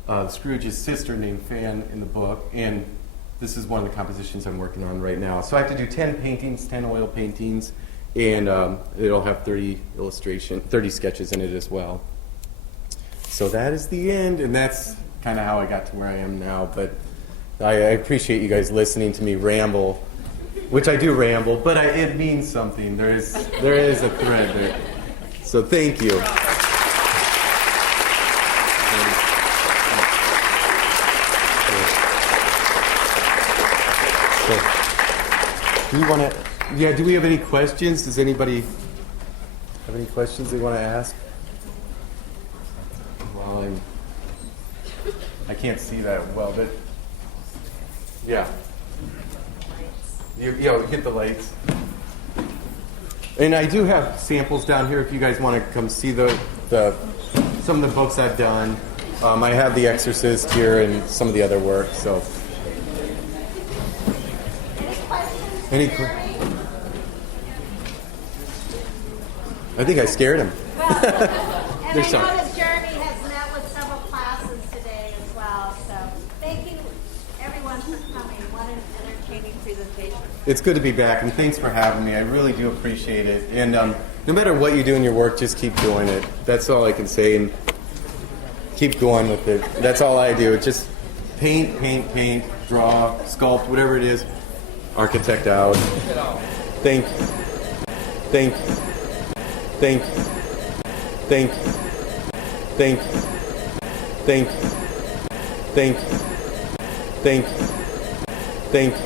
Scrooge's sister named Fan in the book, and this is one of the compositions I'm working on right now. So I have to do 10 paintings, 10 oil paintings, and it'll have 30 sketches in it as well. So that is the end, and that's kind of how I got to where I am now. But I appreciate you guys listening to me ramble, which I do ramble, but it means something. There is a thread there. So thank you. Do you want to? Yeah. Do we have any questions? Does anybody have any questions they want to ask? Well, I can't see that well, but yeah. You hit the lights. And I do have samples down here if you guys want to come see some of the books I've done. I have The Exorcist here and some of the other work. So. Any Any questions, que- Jeremy? I think I scared him. And I There's some. know that Jeremy has met with several classes today as well, so thank you everyone for coming. What an entertaining presentation. It's good to be back, and thanks for having me. I really do appreciate it. And no matter what you do in your work, just keep doing it. That's all I can say, and keep going with it. That's all I do. It's just paint, draw, sculpt, whatever it is. Architect out. Thank you.